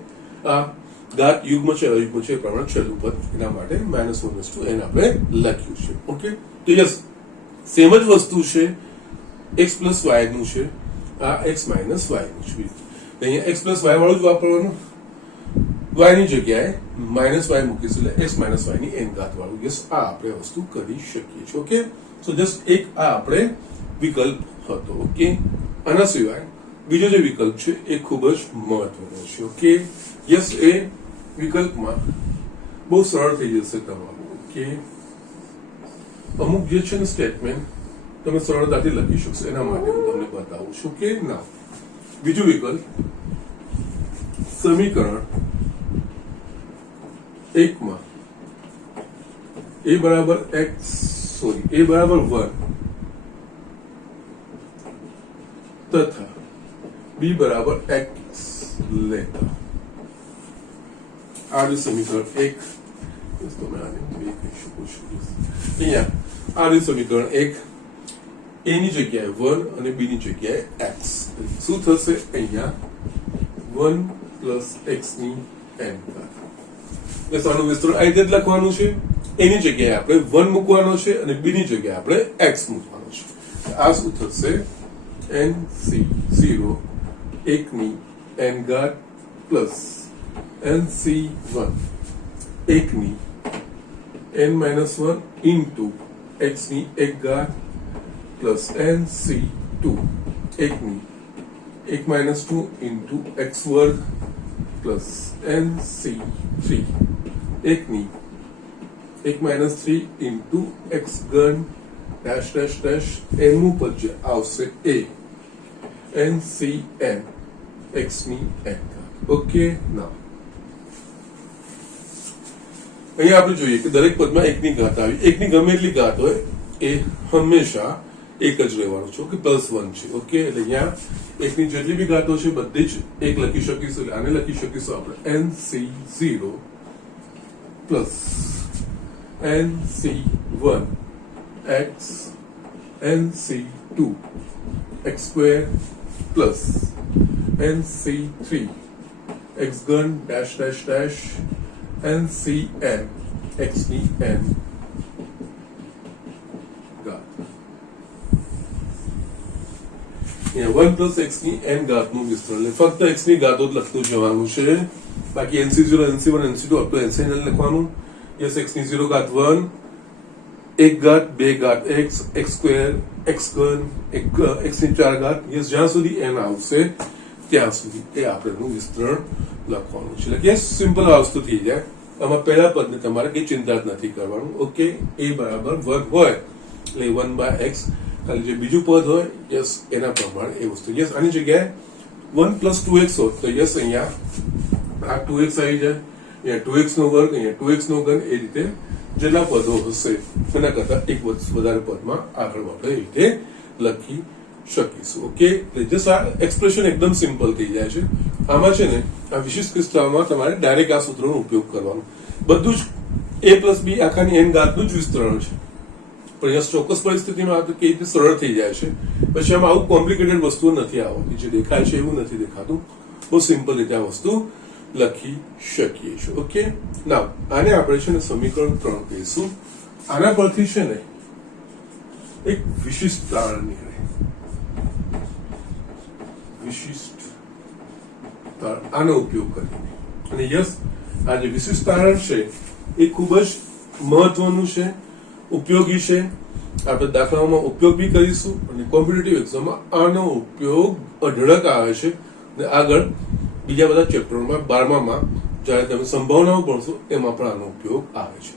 આ ઘાત યુગ્મ છે અયુગ્મ છે એ પ્રમાણે છેલ્લું પદ એના માટે માઇનસ 1 n આપણે લખ્યું છે. ઓકે, તો યસ સેમ જ વસ્તુ છે x પ્લસ y નું છે, આ x માઇનસ y નું છે. અહીંયા x પ્લસ y વાળું જ વાપરવાનું, y ની જગ્યાએ માઇનસ y મૂકીશું એટલે x માઇનસ y ની n ઘાત વાળું. યસ, આ આપણે વસ્તુ કરી શકીએ છીએ. ઓકે, સો જસ્ટ એક આ આપણે વિકલ્પ હતો. ઓકે, આના સિવાય બીજો જે વિકલ્પ છે એ ખૂબ જ મહત્વનો છે. ઓકે, યસ, એ વિકલ્પમાં બહુ સરળ થઈ જશે તમારું. ઓકે, અમુક જે છે ને સ્ટેટમેન્ટ તમે સરળતાથી લખી શકશો, એના માટે હું તમને બતાવું છું કે ના. બીજું વિકલ્પ, સમીકરણ એકમાં a બરાબર a બરાબર 1 તથા b બરાબર x લેતા આ જે સમીકરણ એક, તમે આને બે કહી શકો છો. અહીંયા આ જે સમીકરણ એક, a ની જગ્યાએ 1 અને b ની જગ્યાએ x, શું થશે? અહીંયા 1 પ્લસ x ની n ઘાત. એટલે આનું વિસ્તરણ આ રીતે જ લખવાનું છે. a ની જગ્યાએ આપણે 1 મૂકવાનો છે અને b ની જગ્યાએ આપણે x મૂકવાનો છે. આ શું થશે? nc0 1 ની n ઘાત પ્લસ nc1 1 ની n-1 ઇન્ટુ x ની 1 ઘાત પ્લસ nc2 1 ની 1-2 ઇન્ટુ x વર્ગ પ્લસ nc3 1 ની 1-3 ઇન્ટુ x ઘન ડેશ ડેશ ડેશ એનું પદ જે આવશે એ ncn x ની n ઘાત. ઓકે, ના અહીંયા આપણે જોઈએ કે દરેક પદમાં 1 ની ઘાત આવી. 1 ની ગમે એટલી ઘાત હોય એ હંમેશા એક જ રહેવાનું છે. ઓકે, +1 છે. ઓકે, એટલે અહીંયા 1 ની જેટલી બી ઘાતો છે બધી જ એક લખી શકીશું. એટલે આને લખી શકીશું આપણે nc0 plus nc1 x nc2 x square plus nc3 x ઘન dash dash dash ncn x ની n ઘાત. 1 પ્લસ x ની n ઘાતનું વિસ્તરણ, ફક્ત x ની ઘાતો જ લખતું જવાનું છે. બાકી nc0 nc1 nc2 up to ncn લખવાનું. યસ, x ની 0 ઘાત 1, 1 ઘાત 2 ઘાત x x સ્ક્વેર x ઘન x ની 4 ઘાત. યસ, જ્યાં સુધી n આવશે ત્યાં સુધી એ આપણેનું વિસ્તરણ લખવાનું છે. એટલે કે સિમ્પલ વસ્તુ થઈ જાય. આમાં પહેલા પદને તમારે કઈ ચિંતા જ નથી કરવાનું. ઓકે, a બરાબર 1 હોય એટલે 1/x, ખાલી જે બીજું પદ હોય યસ એના પ્રમાણે એ વસ્તુ. યસ, આની જગ્યાએ 1 પ્લસ 2x હોત તો યસ અહીંયા આ 2x આવી જાય, અહીંયા 2x નો વર્ગ, અહીંયા 2x નો ઘન, એ રીતે જેટલા પદો હશે એના કરતા એક વધારે પદમાં આગળ આપણે એ રીતે લખી શકીશું. ઓકે, જસ્ટ આ એક્સપ્રેશન એકદમ સિમ્પલ થઈ જાય છે. આમાં છે ને આ વિશિષ્ટ કિસ્સામાં તમારે ડાયરેક્ટ આ સૂત્રનો ઉપયોગ કરવાનો. બધું જ a પ્લસ b આખાની n ઘાતનું જ વિસ્તરણ છે, પણ અહીંયા ચોક્કસ પરિસ્થિતિમાં આ કેવી રીતે સરળ થઈ જાય છે. પછી આમાં આવું કોમ્પ્લિકેટેડ વસ્તુ નથી આવતી. જે દેખાય છે એવું નથી દેખાતું. બહુ સિમ્પલ રીતે આ વસ્તુ લખી શકીએ છીએ. ઓકે, નાવ આને આપણે છે ને સમીકરણ 3 કહીશું. આના પરથી છે ને એક વિશિષ્ટ તારણ નીકળે. વિશિષ્ટ તારણ, આનો ઉપયોગ કરીને. અને યસ, આ જે વિશિષ્ટ તારણ છે એ ખૂબ જ મહત્વનું છે, ઉપયોગી છે. આપણે દાખલાઓમાં ઉપયોગ બી કરીશું અને કોમ્પિટિટિવ એક્ઝામમાં આનો ઉપયોગ અઢળક આવે છે. અને આગળ બીજા બધા ચેપ્ટરોમાં 12માં જ્યારે તમે સંભાવનાઓ ભણશો એમાં પણ આનો ઉપયોગ આવે છે.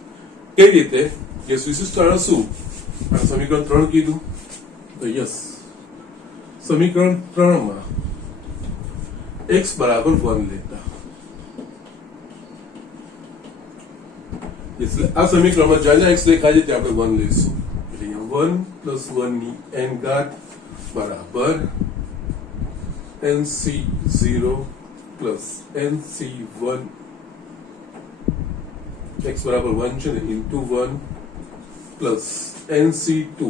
કઈ રીતે? જે વિશિષ્ટ તારણ શું? આ સમીકરણ 3 કીધું તો યસ, સમીકરણ 3 માં x બરાબર 1 લેતા, એટલે આ સમીકરણમાં જ્યાં જ્યાં x દેખાય છે ત્યાં આપણે 1 લઈશું. એટલે અહીંયા 1 પ્લસ 1 ની n ઘાત બરાબર nc0 પ્લસ nc1 x બરાબર 1 છે ને ઇન્ટુ 1 પ્લસ nc2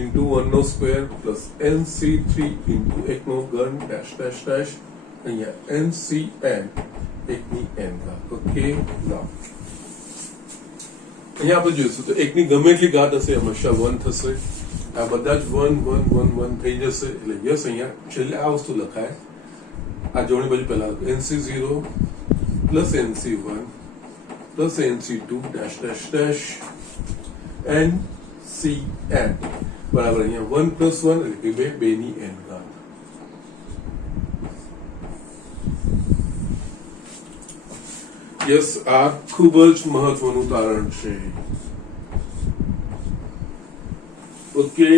ઇન્ટુ 1 નો સ્ક્વેર પ્લસ nc3 ઇન્ટુ 1 નો ઘન ડેશ ડેશ ડેશ અહીંયા ncn 1 ની n ઘાત. ઓકે, નાવ અહીંયા આપણે જોઈશું તો 1 ની ગમે એટલી ઘાત હશે હંમેશા 1 થશે. આ બધા જ 1 1 1 1 થઈ જશે. એટલે યસ, અહીંયા છેલ્લે આ વસ્તુ લખાય. આ જોડણી બાજુ પહેલા nc0 plus nc1 plus nc2 dash dash dash ncn બરાબર અહીંયા 1 પ્લસ 1 એટલે કે 2 ની n ઘાત. યસ, આ ખૂબ જ મહત્વનું તારણ છે. Okay,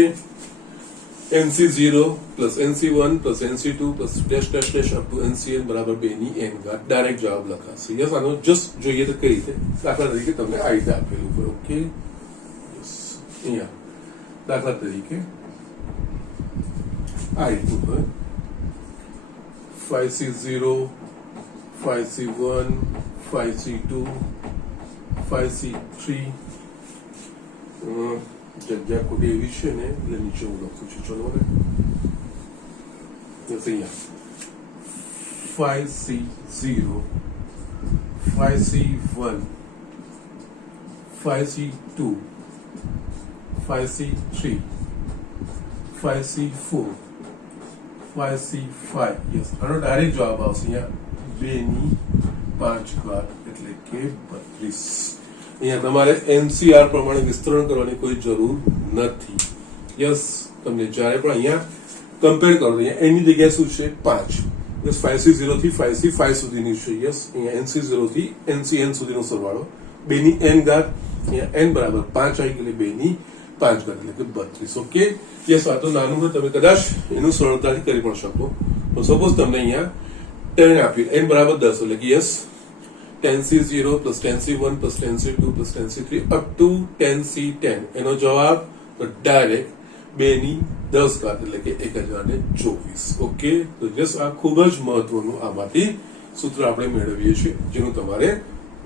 NC0 plus NC1 plus NC2 plus dash dash dash up to NCN બરાબર 2 ની n ઘાત ડાયરેક્ટ જવાબ લખાશે. યસ, આનો જસ્ટ જોઈએ તો કઈ રીતે. દાખલા તરીકે તમને આ રીતે આપેલું હોય. ઓકે, યસ, અહીંયા દાખલા તરીકે આ રીતનું હોય 5C0 5C1 5C2 5C3 જગ્યા ખોટી એવી છે ને એટલે નીચે હું લખું છું. ચલો ને, અહીંયા 5C0 5C1 5C2 5C3 5C4 5C5. Yes, આનો ડાયરેક્ટ જવાબ આવશે અહીંયા 2 ની 5 ઘાત એટલે કે 32. અહીંયા તમારે NCR પ્રમાણે વિસ્તરણ કરવાની કોઈ જરૂર નથી. યસ, તમને જ્યારે પણ અહીંયા કમ્પેર કરો અહીંયા એની જગ્યાએ શું છે 5. યસ, 5C0 થી 5C5 સુધીની છે. યસ, અહીંયા NC0 થી NCN સુધીનો સરવાળો 2 ની n ઘાત, અહીંયા n બરાબર 5 આવી ગઈ, 2 ની 5 ઘાત એટલે કે 32. ઓકે, યસ, આ તો નાનું હોય, તમે કદાચ એનું સરળતાથી કરી પણ શકો. તો સપોઝ તમને અહીંયા 10 આપ્યું, n બરાબર 10 એટલે કે yes 10C0 plus 10C1 plus 10C2 plus 10C3 up to 10C10. એનો જવાબ ડાયરેક્ટ 2 ની 10 ઘાત એટલે કે 1024. ઓકે, તો જસ આ ખૂબ જ મહત્વનું આમાંથી સૂત્ર આપણે મેળવીએ છીએ, જેનું તમારે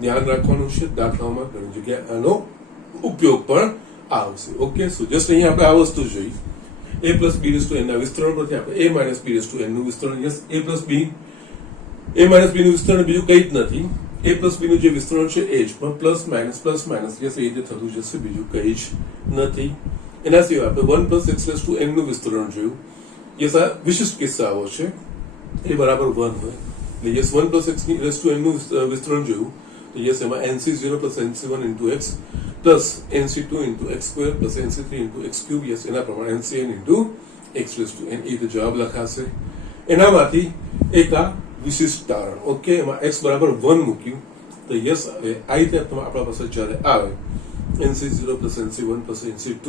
ધ્યાન રાખવાનું છે. દાખલાઓમાં ઘણી જગ્યાએ આનો ઉપયોગ પણ આવશે. ઓકે, સો જસ્ટ અહીંયા આપણે આ વસ્તુ જોઈ a plus b raised to n ના વિસ્તરણ પરથી આપણે a minus b raised to n નું વિસ્તરણ. યસ, a minus b નું વિસ્તરણ બીજું કંઈ જ નથી. a plus b નું જે વિસ્તરણ છે એ જ, પણ પ્લસ માઇનસ યસ એ રીતે થતું જશે, બીજું કંઈ જ નથી. એના સિવાય આપણે 1 plus x raised to n નું વિસ્તરણ જોયું. યસ, આ વિશિષ્ટ કિસ્સાઓ છે. એ બરાબર 1 હોય એટલે yes 1 plus x raised to n નું વિસ્તરણ જોયું. તો યસ, એમાં NC0 plus NC1 into x plus NC2 into x square plus NC3 into x cube. Yes, એના પ્રમાણે NCn into x raised to n એ રીતે જવાબ લખાશે. એનામાંથી એક આ વિશિષ્ટ તારણ. ઓકે, એમાં x બરાબર 1 મૂક્યું તો યસ, હવે આ રીતે આપણા પાસે જ્યારે આવે NC0 plus NC1 plus NC2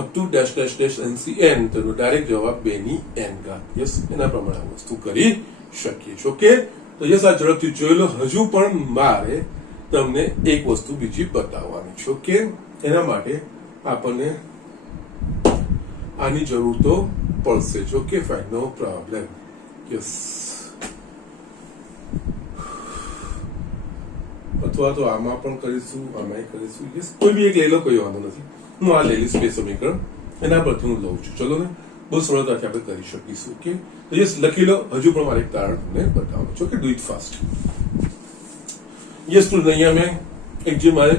up to dash dash dash NCN, તો ડાયરેક્ટ જવાબ 2 ની n ઘાત. યસ, એના પ્રમાણે આ વસ્તુ કરી શકીએ છીએ. ઓકે, તો યસ, આ ઝડપથી જોઈ લો. હજુ પણ મારે તમને એક વસ્તુ બીજી બતાવવાની છે. ઓકે, એના માટે આપણને આની જરૂર તો પડશે જ. ઓકે, ફાઇન, નો પ્રોબ્લેમ. યસ, અથવા તો આમાં પણ કરીશું, આમાં કરીશું. યસ, કોઈ બી એક લઈ લો, કોઈ વાંધો નથી. હું આ લઈ લઈશ બે સમીકરણ, એના પરથી હું લઉં છું. ચલો ને, બહુ સરળતાથી આપણે કરી શકીશું. ઓકે, તો યસ, લખી લો. હજુ પણ મારે એક તારણ તમને બતાવવાનું છે. Okay, do it fast. Yes, તો અહીંયા મેં એક જે મારે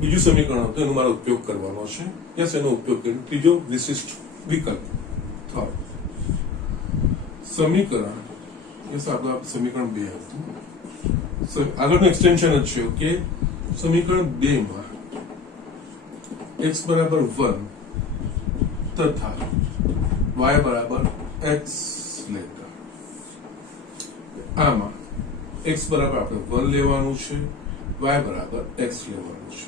બીજું સમીકરણ હતું એનો મારો ઉપયોગ કરવાનો છે. યસ, એનો ઉપયોગ કરીને ત્રીજો વિશિષ્ટ વિકલ્પ સમીકરણ. યસ, આપણું સમીકરણ 2 હતું. આગળનું એક્સટેન્શન જ છે. ઓકે, સમીકરણ 2 માં x બરાબર 1 તથા y બરાબર x લેતા, આમાં x બરાબર આપણે 1 લેવાનું છે, y બરાબર x લેવાનું છે.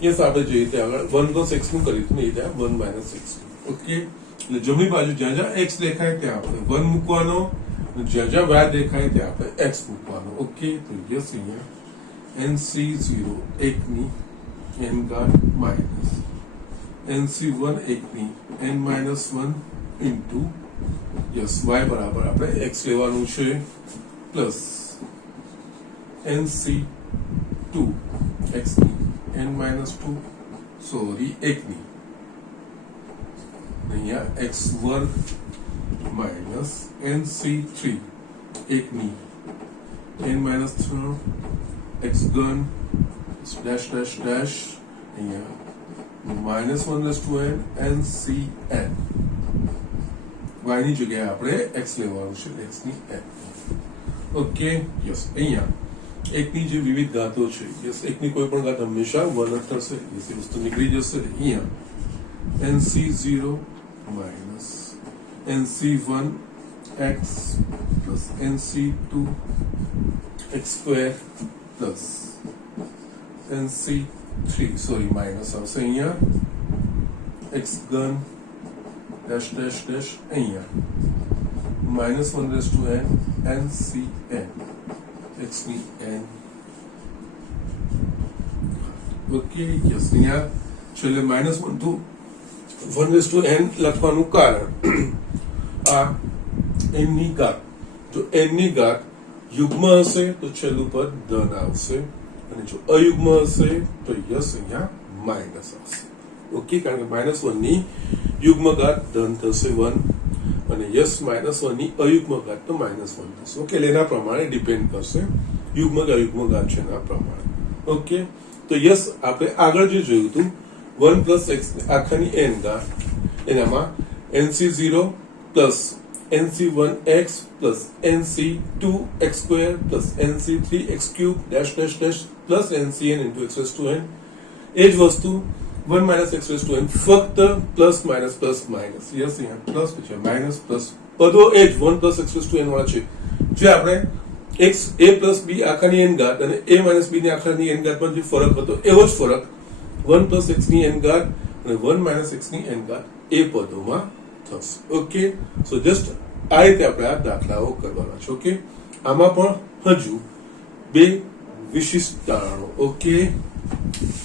યસ, આપણે જે રીતે આગળ 1 plus x નું કર્યું હતું ને એ ત્યાં 1 minus x. ઓકે, એટલે જમણી બાજુ જ્યાં જ્યાં x દેખાય ત્યાં આપણે 1 મૂકવાનો, જ્યાં જ્યાં y દેખાય ત્યાં આપણે x મૂકવાનો. ઓકે, તો યસ, અહીંયા NC0 1 ની n ઘાત માઇનસ NC1 1 ની n minus 1 into yes y બરાબર આપણે x લેવાનું છે પ્લસ NC2 x ની n minus 2 સોરી 1 ની અહીંયા x વર્ગ માઇનસ NC3 1 ની n minus 3 x ઘન dash dash dash અહીંયા minus 1 raised to n NCN y ની જગ્યાએ આપણે x લેવાનું છે, x ની n. ઓકે, યસ, અહીંયા એકની જે વિવિધ ઘાતો છે, યસ, એકની કોઈ પણ ઘાત હંમેશા 1 જ થશે. યસ, એ વસ્તુ નીકળી જશે. અહીંયા NC0 minus NC1 x plus NC2 x square plus NC3 sorry minus આવશે અહીંયા x ઘન ડેશ ડેશ ડેશ અહીંયા minus 1 raised to n NCN x ની n ઓકે યસ અહીંયા છેલ્લે minus 1 to 1 raised to n લખવાનું કારણ આ n ની ઘાત જો n ની ઘાત યુગ્મ હશે તો છેલ્લું પદ ધન આવશે અને જો અયુગ્મ હશે તો યસ અહીંયા માઇનસ આવશે ઓકે કારણ કે -1 ની યુગ્મ ઘાત ધન થશે 1 અને યસ -1 ની અયુગ્મ ઘાત તો -1 થશે ઓકે એટલે એના પ્રમાણે ડિપેન્ડ કરશે યુગ્મ કે અયુગ્મ ઘાત છે એના પ્રમાણે ઓકે તો યસ આપણે આગળ જે જોયું હતું 1 + x આખાની n ઘાત એનામાં nc0 + nc1x + nc2x² + nc3x³ dash dash dash plus ncn into x raised to n એ જ વસ્તુ 1 - x raised to n ફક્ત પ્લસ માઇનસ યસ અહીંયા પ્લસ છે માઇનસ પ્લસ પદો એ જ 1 + x raised to n વાળા છે જે આપણે x a + b આખાની n ઘાત અને a - b ની આખાની n ઘાત માં જે ફરક હતો એવો જ ફરક 1 + x ની n ઘાત અને 1 - x ની n ઘાત એ પદોમાં થશે ઓકે સો જસ્ટ આ રીતે આપણે આ દાખલાઓ કરવાના છે ઓકે આમાં પણ હજુ બે વિશિષ્ટ તારણો ઓકે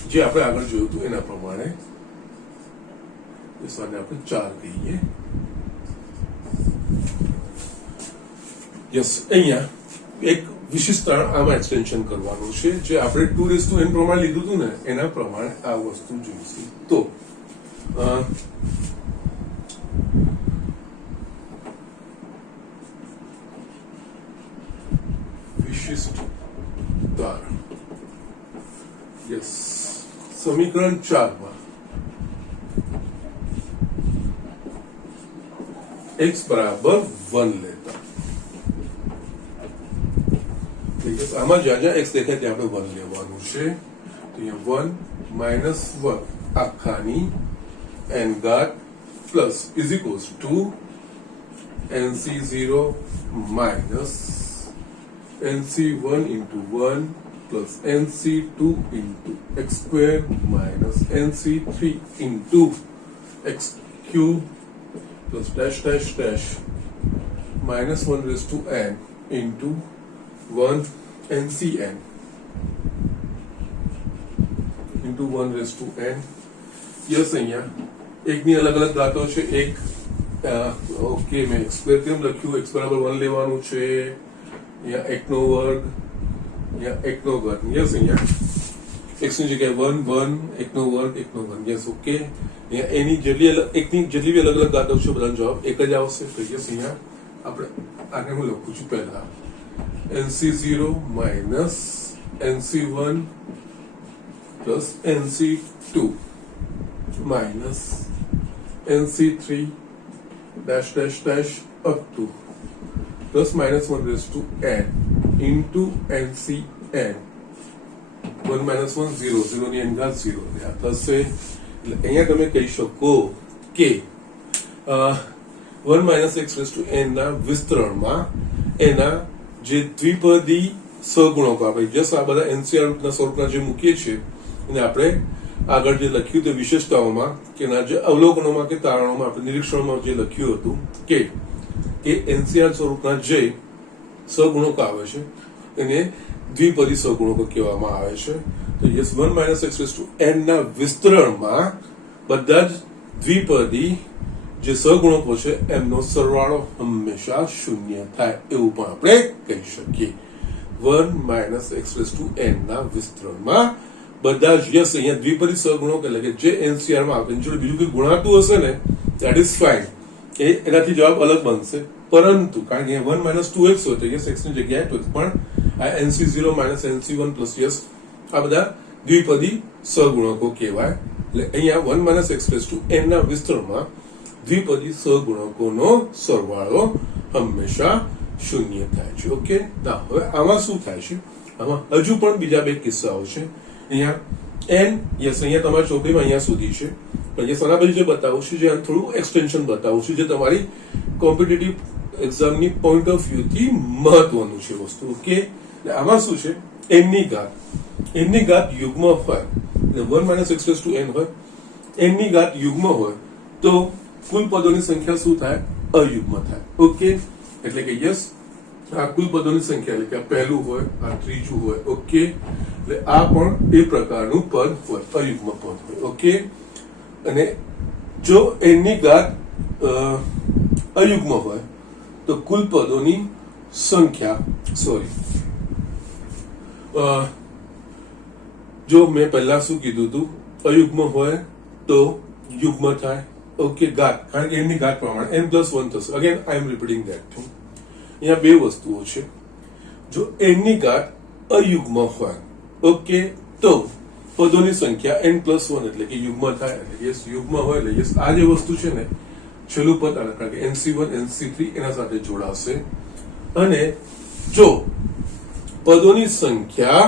જે આપણે આગળ જોયું હતું એના પ્રમાણે આપણે 4 કહીએ યસ અહીંયા એક વિશિષ્ટ તારણ આમાં એક્સટેન્શન કરવાનું છે જે આપણે 2 raised to n પ્રમાણે લીધું હતું ને એના પ્રમાણે આ વસ્તુ જોઈશું તો વિશિષ્ટ તારણ યસ સમીકરણ 4 માં x બરાબર 1 લેતા આમાં જ્યાં જ્યાં x દેખાય ત્યાં આપણે 1 લેવાનું છે તો અહીંયા 1 - 1 આખાની n ઘાત plus is equals to nc0 minus nc1 into 1 plus nc2 into x square minus nc3 into x cube plus dash dash dash minus 1 raised to n into 1 ncn into 1 raised to n yes અહીંયા એકની અલગ અલગ ઘાતો છે એક okay મેં x square કેમ લખ્યું x બરાબર 1 લેવાનું છે या एक નો વર્ગ या એક નો ઘન યસ અહીંયા x ની જગ્યાએ 1 1 એક નો વર્ગ યસ ઓકે અહીંયા એની જેટલી એકની જેટલી બી અલગ અલગ ઘાતો છે બધાનો જવાબ એક જ આવશે તો યસ અહીંયા આપણે આને હું લખું છું પહેલા nc0 minus nc1 plus nc2 minus nc3 dash dash dash up to plus minus 1 raised to n into ncn 1 minus 1 0 0 ની n ઘાત 0 આ થશે એટલે અહીંયા તમે કહી શકો કે 1 minus x raised to n ના વિસ્તરણમાં એના જે દ્વિપદી સહગુણકો આપણે જસ્ટ આ બધા NCR ના સ્વરૂપના જે મૂકીએ છીએ અને આપણે આગળ જે લખ્યું તે વિશેષતાઓમાં કે ના જે અવલોકનોમાં કે તારણોમાં આપણે નિરીક્ષણમાં જે લખ્યું હતું કે NCR સ્વરૂપના જે સહગુણકો આવે છે એને દ્વિપદી સહગુણકો કહેવામાં આવે છે તો yes 1 minus x raised to n ના વિસ્તરણમાં બધા જ દ્વિપદી જે સહગુણકો છે એમનો સરવાળો હંમેશા શૂન્ય થાય એવું પણ આપણે કહી શકીએ 1 minus x raised to n ના વિસ્તરણમાં બધા જ યસ અહીંયા દ્વિપદી સહગુણકો એટલે કે જે NCR માં આપણે જો બીજું કોઈ ગુણાતું હશે ને ધેટ ઇઝ ફાઇન એનાથી જવાબ અલગ બનશે પરંતુ કારણ કે 1 minus 2x હોય તો યસ x ની જગ્યાએ 2x પણ આ nc0 minus nc1 plus yes આ બધા દ્વિપદી સહગુણકો કહેવાય એટલે અહીંયા 1 minus x raised to n ના વિસ્તરણમાં દ્વિપદી સહગુણકોનો સરવાળો હંમેશા શૂન્ય થાય છે ઓકે ના હવે આમાં શું થાય છે આમાં હજુ પણ બીજા બે કિસ્સાઓ છે અહીંયા n યસ અહીંયા તમારી ચોપડીમાં અહીંયા સુધી છે પણ જે સના પછી જે બતાવું છું જે થોડું એક્સટેન્શન બતાવું છું જે તમારી કોમ્પિટિટિવ એક્ઝામની પોઈન્ટ ઓફ વ્યૂ થી મહત્વનું છે વસ્તુ ઓકે એટલે આમાં શું છે, n ની ઘાત યુગ્મ હોય એટલે 1 minus x raise to n હોય, n ની ઘાત યુગ્મ હોય તો કુલ પદોની સંખ્યા શું થાય, અયુગ્મ થાય. ઓકે, એટલે કે યસ આ કુલ પદોની સંખ્યા એટલે કે આ પહેલું હોય, આ ત્રીજું હોય. ઓકે, એટલે આ પણ એ પ્રકારનું પદ હોય, અયુગ્મ પદ હોય. ઓકે, અને જો n ની ઘાત અયુગ્મ હોય તો કુલ પદોની સંખ્યા જો મેં પહેલા શું કીધું હતું, અયુગ્મ હોય તો યુગ્મ થાય. ઓકે, ઘાત, કારણ કે n ની ઘાત પ્રમાણે n+1 થશે. Again I am repeating that thing. અહીંયા બે વસ્તુઓ છે. જો n ની ઘાત અયુગ્મ હોય, ઓકે, તો પદોની સંખ્યા n+1 એટલે કે યુગ્મ થાય. એટલે યસ યુગ્મ હોય એટલે યસ આ જે વસ્તુ છે ને છેલ્લું પદ, કારણ કે nc1 nc3 એના સાથે જોડાશે. અને જો પદોની સંખ્યા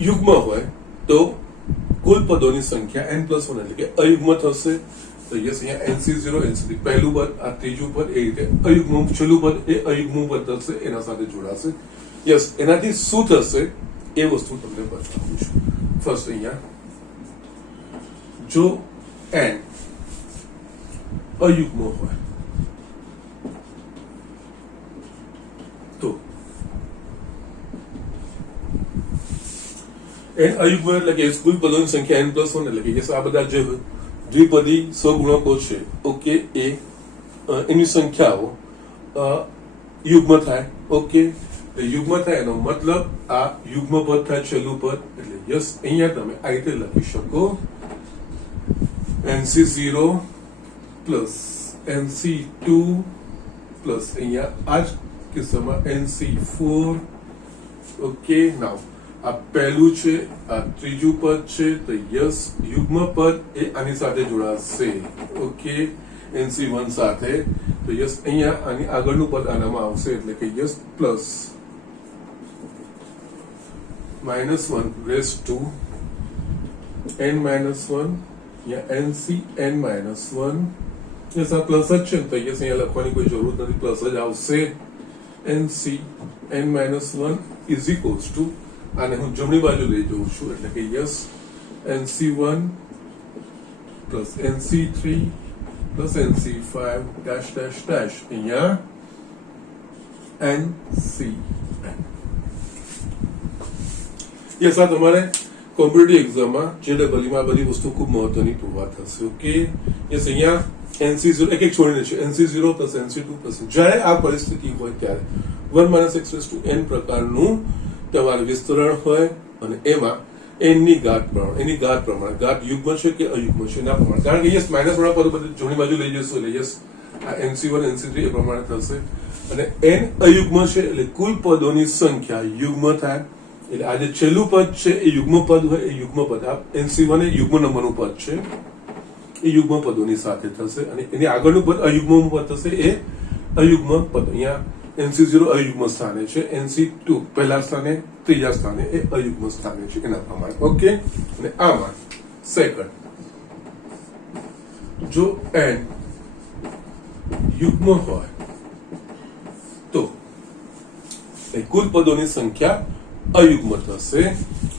યુગ્મ હોય તો કુલ પદોની સંખ્યા n+1 એટલે કે અયુગ્મ થશે. તો યસ અહીંયા nc0 nc3 પહેલું પદ, આ ત્રીજું પદ, એ રીતે અયુગ્મ છેલ્લું પદ એ અયુગ્મ પદ થશે, એના સાથે જોડાશે. યસ, એનાથી શું થશે એ વસ્તુ તમને બતાવું છું. ફર્સ્ટ અહીંયા જો n અયુગ્મ હોય તો n અયુગ્મ એટલે કે કુલ પદોની સંખ્યા n+1 એટલે કે યસ આ બધા જે દ્વિપદી સહગુણકો છે, ઓકે, એ એની સંખ્યાઓ યુગ્મ થાય. ઓકે, યુગ્મ થાય એનો મતલબ આ યુગ્મ પદ થાય છેલ્લું પદ. એટલે યસ અહીંયા તમે આ રીતે લખી શકો, nc0 પ્લસ nc2 પ્લસ અહીંયા આ જ કિસ્સામાં nc4. ઓકે, નાઉ આ પહેલું છે, આ ત્રીજું પદ છે, તો યસ યુગ્મ પદ એ આની સાથે જોડાશે. ઓકે, nc1 સાથે. તો યસ અહીંયા આની આગળનું પદ આનામાં આવશે એટલે કે yes plus -1 raise to n-1, યા nc(n-1). યસ આ પ્લસ જ છે ને, તો યસ અહીંયા લખવાની કોઈ જરૂર નથી, પ્લસ જ આવશે. nc(n-1) ઇઝ ઇક્વલ્સ ટુ, આને હું જમણી બાજુ લઈ જઉં છું એટલે કે yes nc1 plus nc3 plus nc5 dash dash dash અહીંયા nc. યસ આ તમારે કોમ્પિટિટિવ એક્ઝામમાં JEE માં બધી વસ્તુ ખૂબ મહત્વની પુરવાર થશે. ઓકે, યસ અહીંયા nc0 એક છોડીને છે, nc0 પ્લસ nc2 પ્લસ, જ્યારે આ પરિસ્થિતિ હોય ત્યારે 1 minus x raise to n પ્રકારનું તમારે વિસ્તરણ હોય અને એમાં n ની ઘાત પ્રમાણે, એની ઘાત પ્રમાણે, ઘાત યુગ્મ છે કે અયુગ્મ છે એના પ્રમાણે, કારણ કે યસ માઇનસ વાળા પદો બધી જમણી બાજુ લઈ જશો એટલે યસ આ nc1 nc3 એ પ્રમાણે થશે. અને n અયુગ્મ છે એટલે કુલ પદોની સંખ્યા યુગ્મ થાય. એટલે આ જે છેલ્લું પદ છે એ યુગ્મ પદ હોય, એ યુગ્મ પદ આ nc1 એ યુગ્મ નંબરનું પદ છે, એ યુગ્મ પદોની સાથે થશે. અને એની આગળનું પદ અયુગ્મ પદ થશે, એ અયુગ્મ પદ. અહીંયા nc0 અયુગ્મ સ્થાને છે, nc2 પહેલા સ્થાને, ત્રીજા સ્થાને એ અયુગ્મ સ્થાને છે એના પ્રમાણે. ઓકે, અને આમાં સેકન્ડ જો n યુગ્મ હોય તો એ કુલ પદોની સંખ્યા અયુગ્મ થશે.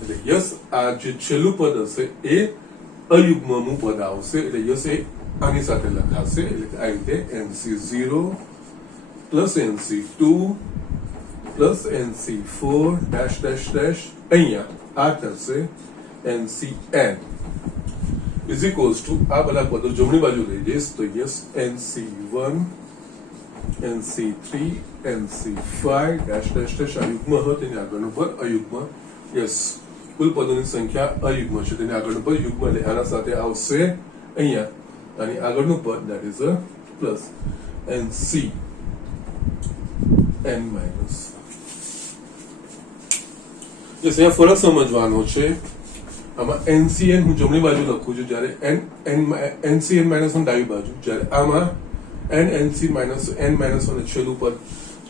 એટલે યસ આ જે છેલ્લું પદ હશે એ અયુગ્મનું પદ આવશે. એટલે યસ એ આની સાથે લખાશે. એટલે આ રીતે nc0 plus nc2 plus nc4 dash dash dash અહીંયા આ થશે ncn ઇઝ ઇક્વલ્સ ટુ, આ બધા પદો જમણી બાજુ લઈ જઈશ તો yes nc1 nc3 nc5 dash dash dash અયુગ્મ હોય તેની આગળનું પદ અયુગ્મ. યસ કુલ પદોની સંખ્યા અયુગ્મ છે, તેની આગળનું પદ યુગ્મ, એટલે આના સાથે આવશે અહીંયા આની આગળનું પદ that is a plus nc n-1. Yes અહીંયા ફરક સમજવાનો છે. આમાં ncn હું જમણી બાજુ લખું છું, જ્યારે ncn-1 ડાબી બાજુ, જ્યારે આમાં n-n-1 છેલ્લું પદ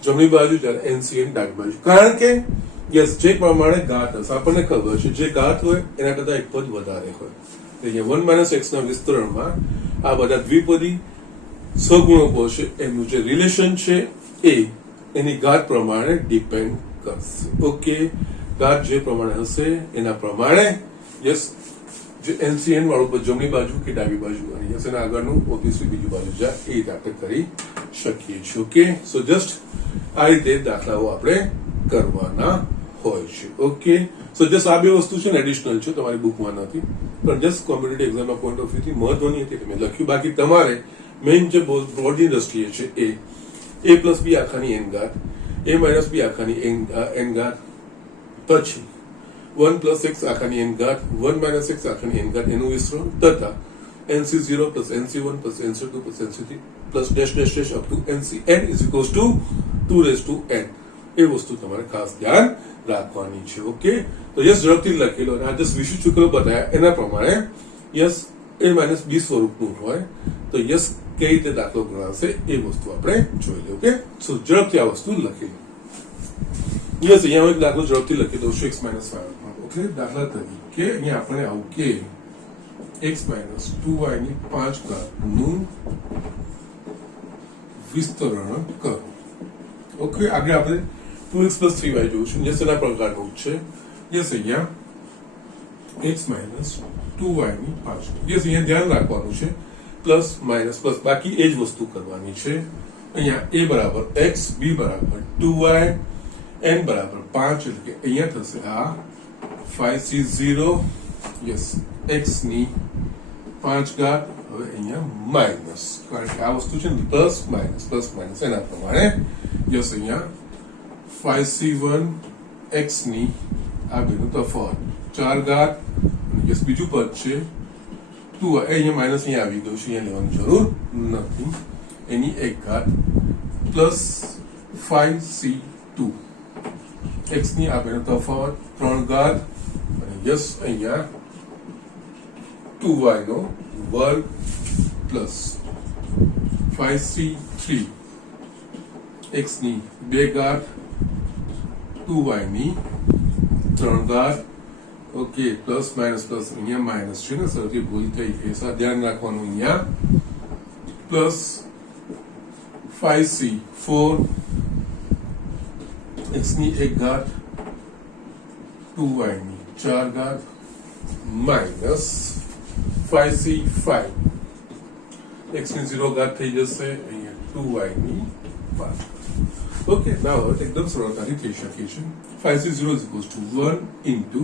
જમણી બાજુ, જ્યારે ncn ડાબી બાજુ. કારણ કે યસ જે પ્રમાણે ઘાત હશે આપણને ખબર છે, જે ઘાત હોય એના કરતા એક પદ વધારે હોય. એટલે 1 માઇનસ x ના વિસ્તરણમાં આ બધા દ્વિપદી સહગુણકો છે એમનું જે રિલેશન છે એ એની ઘાત પ્રમાણે ડિપેન્ડ કરશે. ઓકે, ઘાત જે પ્રમાણે હશે એના પ્રમાણે યસ જે એનસીએન વાળું પર જમણી બાજુ કે ડાબી બાજુ અને યસ એના આગળનું ઓબ્વિયસલી બીજી બાજુ જાય એ રીતે આપણે કરી શકીએ છીએ. ઓકે, સો જસ્ટ આ રીતે દાખલાઓ આપણે કરવાના હોય છે. ઓકે, સો જસ્ટ આ બે વસ્તુ છે ને એડિશનલ છે, તમારી બુકમાં નથી, પણ જસ્ટ કોમ્પિટિટિવ એક્ઝામના પોઈન્ટ ઓફ વ્યૂથી મહત્વની હતી મેં લખ્યું. બાકી તમારે મેઇન જે બ્રોડની દ્રષ્ટિએ છે એ પ્લસ બી આખાની એન ઘાત, એ માઇનસ બી આખાની એન ઘાત, પછી 1 પ્લસ એક્સ આખાની એન ઘાત, 1 માઇનસ એક્સ આખાની એન ઘાત એનું વિસ્તરણ તથા NC0 plus NC1 plus NC2 plus NC3 plus dash dash dash up to NCn is equals to 2n. એ વસ્તુ તમારે ખાસ ધ્યાન રાખવાની છે. ઓકે, તો યસ ઝડપથી લખેલો અને આ જસ્ટ વિશિષ્ટ શુક્લ બતાવ્યા એના પ્રમાણે યસ એ માઇનસ બી સ્વરૂપનું હોય તો યસ કઈ રીતે દાખલો ગણાશે એ વસ્તુ આપણે જોઈ લઈએ. ઓકે, સો ઝડપથી આ વસ્તુ લખી લો. યસ અહીંયા હું એક દાખલો ઝડપથી લખી દઉં છું x - 5. ઓકે, દાખલા તરીકે અહીંયા આપણે આવું કે x - 2y ની 5 ઘાત નું વિસ્તરણ કરો. ઓકે, આગળ આપણે 2x + 3y જોઈશું. યસ એના પ્રકારનું છે. યસ અહીંયા x - 2y ની 5. યસ અહીંયા ધ્યાન રાખવાનું છે પ્લસ માઇનસ પ્લસ બાકી એ જ વસ્તુ કરવાની છે. અહીંયા a બરાબર x, b બરાબર 2y, n બરાબર 5 એટલે કે અહીંયા થશે આ 5c0 યસ x ની 5 ઘાત. હવે અહીંયા માઇનસ, કારણ કે આ વસ્તુ છે ને પ્લસ માઇનસ એના પ્રમાણે યસ અહીંયા 5c1 x ની આ બેનો તફાવત 4 ઘાત યસ બીજું પદ છે 2 અહીંયા માઇનસ અહીંયા આવી ગયું છે, અહીંયા લેવાની જરૂર નથી, એની 1 ઘાત પ્લસ 5c2 x ની આ બેનો તફાવત 3 ઘાત અને યસ અહીંયા 2y નો વર્ગ પ્લસ 5c3 x ની 2 ઘાત 2y ની 3 ઘાત. ઓકે, પ્લસ માઇનસ અહીંયા માઇનસ છે ને સરથી ભૂલ થઈ ગઈ, ધ્યાન રાખવાનું. અહીંયા પ્લસ 5c4 x ની 1 ઘાત 2y ની 4 ઘાત માઇનસ 5c5 x ની 0 ઘાત થઈ જશે, અહીંયા 2y ની 5. ઓકે, now એકદમ સરળતાથી થઈ શકે છે. 5c0 is equals to 1 into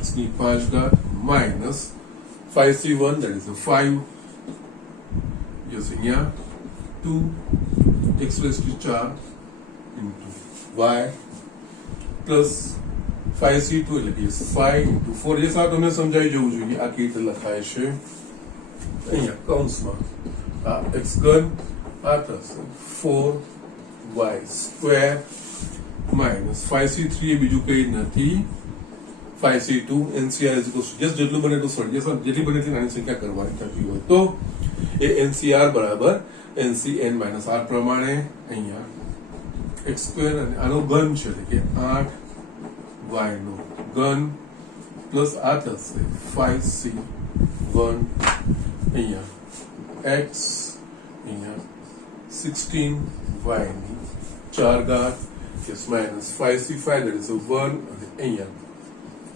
x ની 5 ઘાત minus 5c1 that is a 5 yes અહીંયા 2 x raised to 4 into y plus 5c2 એટલે કે 5 into 4. yes આ તમને સમજાવી જવું જોઈએ આ કેવી રીતે લખાય છે. અહીંયા કૌંસમાં આ x ઘન આ થશે 4y સ્ક્વેર minus 5c3 એ બીજું કંઈ નથી 5c2 NCR is equals to just જેટલું બને એટલું સરળ, જેટલી બને એટલી નાની સંખ્યા કરવાની થતી હોય તો એ NCR બરાબર NCN - R પ્રમાણે અહીંયા x સ્ક્વેર અને આનો ઘન છે એટલે કે 8y નો ઘન પ્લસ આ થશે 5c1 અહીંયા x અહીંયા 16y ની 4 ઘાત yes minus 5c5 that is a 1 અને અહીંયા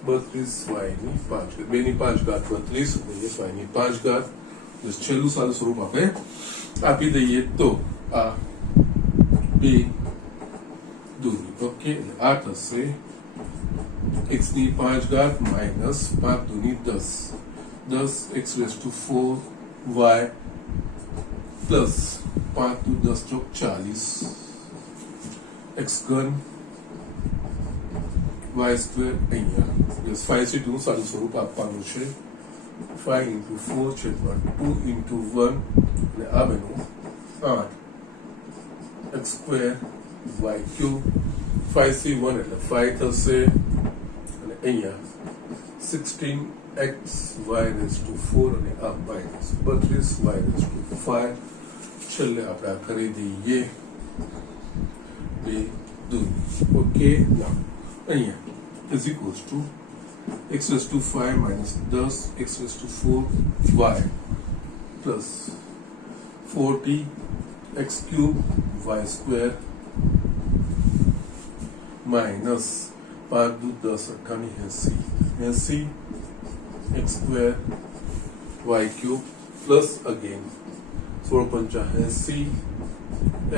32y ની 5 ઘાત, 2 ની 5 ઘાત 32 yes y ની 5 ઘાત. બસ છેલ્લું સારું સ્વરૂપ આપણે આપી દઈએ તો આ 2 દૂની. ઓકે, આ થશે x ની 5 ઘાત minus 5 દૂની 10 x raised to 4y plus 5 દુ 10 ચોક 40 x ઘન y સ્ક્વેર અહીંયા yes 5c2 નું સારું સ્વરૂપ આપવાનું છે 5 into 4 છેદમાં 2 into 1 અને આ બન્યું 8 x square y cube 5c1 એટલે 5 થશે અને અહીંયા 16x y raised to 4 અને આ માઇનસ 32y raised to 5. છેલ્લે આપણે આ કરી દઈએ 2 દૂની. ઓકે, now અહીંયા is equals to x raised to 5 minus 10 x raised to 4 y plus 40 x cube y square minus 5 दूध 10 अट्ठानी 80 X square Y cube plus again 16 पंचा 80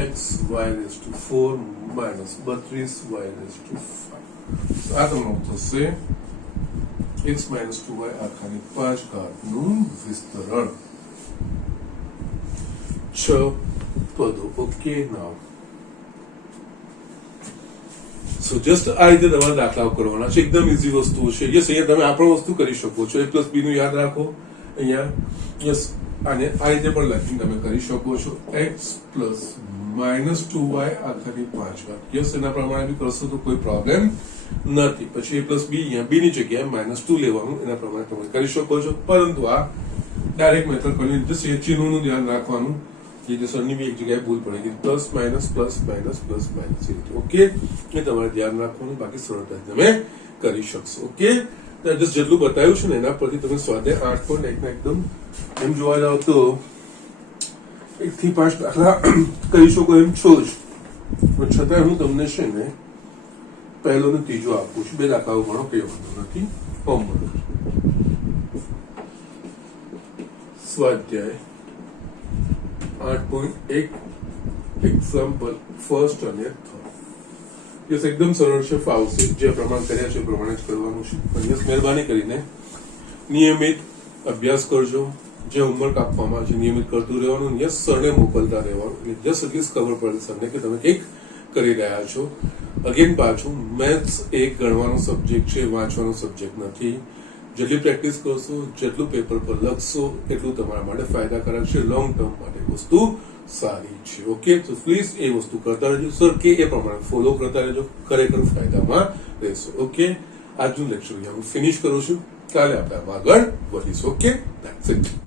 X Y raise to 4 minus 32 Y raise to 5 આ તમારો થશે x minus 2y આખાની 5 ઘાતનું વિસ્તરણ 6 પદો. Okay નાઉ સો just આ રીતે તમારે દાખલાઓ કરવાના છે, એકદમ ઈઝી વસ્તુ છે. યસ, અહીંયા તમે આ પણ વસ્તુ કરી શકો છો. a પ્લસ બી નું યાદ રાખો અહીંયા. યસ, આને આ રીતે પણ લખીને તમે કરી શકો છો. x પ્લસ માઇનસ 2y આખાની 5 ઘાત. યસ, એના પ્રમાણે બી કરશો તો કોઈ પ્રોબ્લેમ નથી. પછી a પ્લસ બી, અહીંયા બી ની જગ્યાએ -2 લેવાનું, એના પ્રમાણે તમે કરી શકો છો. પરંતુ આ ડાયરેક્ટ મેથડ કરીને જસ્ટ એ ચિહ્નોનું ધ્યાન રાખવાનું, જે સરની બી એક જગ્યાએ ભૂલ પડે, plus minus plus minus plus minus એ રીતે. ઓકે, એ તમારે ધ્યાન રાખવાનું, બાકી સરળતાથી તમે કરી શકશો. ઓકે, જસ્ટ જેટલું બતાવ્યું છે ને એના પરથી તમે સ્વાધ્યાય 8.1 ના એકદમ એમ જોવા જાવ તો 1 થી 5 દાખલા કરી શકો એમ છો જ. પણ છતાં હું તમને છે ને પહેલો ને ત્રીજો આપું છું. 2 દાખલાઓ ગણો, કઈ વાંધો નથી. હોમવર્ક સ્વાધ્યાય 8.1 એક્ઝામ્પલ ફર્સ્ટ અને થર્ડ. યસ, એકદમ સરળ છે, ફાવશે. જે પ્રમાણ કર્યા છે એ પ્રમાણે જ કરવાનું છે. પણ યસ, મહેરબાની કરીને નિયમિત અભ્યાસ કરજો. જે હોમવર્ક આપવામાં છે નિયમિત કરતું રહેવાનું. યસ, સરને મોકલતા રહેવાનું. એટલે જસ્ટ એટલી ખબર પડે સરને કે તમે કંઈક કરી રહ્યા છો. અગેન પાછું, મેથ્સ એક ગણવાનો સબ્જેક્ટ છે, વાંચવાનો સબ્જેક્ટ નથી. જેટલી પ્રેક્ટિસ કરશો, જેટલું પેપર પર લખશો, એટલું તમારા માટે ફાયદાકારક છે. લોંગ ટર્મ માટે વસ્તુ સારી છે. ઓકે, તો પ્લીઝ એ વસ્તુ કરતા રહેજો. સર કે એ પ્રમાણે ફોલો કરતા રહેજો, ખરેખર ફાયદામાં રહેશો. ઓકે, આજનું લેક્ચર હું ફિનિશ કરું છું. કાલે આપણે આગળ વધીશું. Okay, that's it.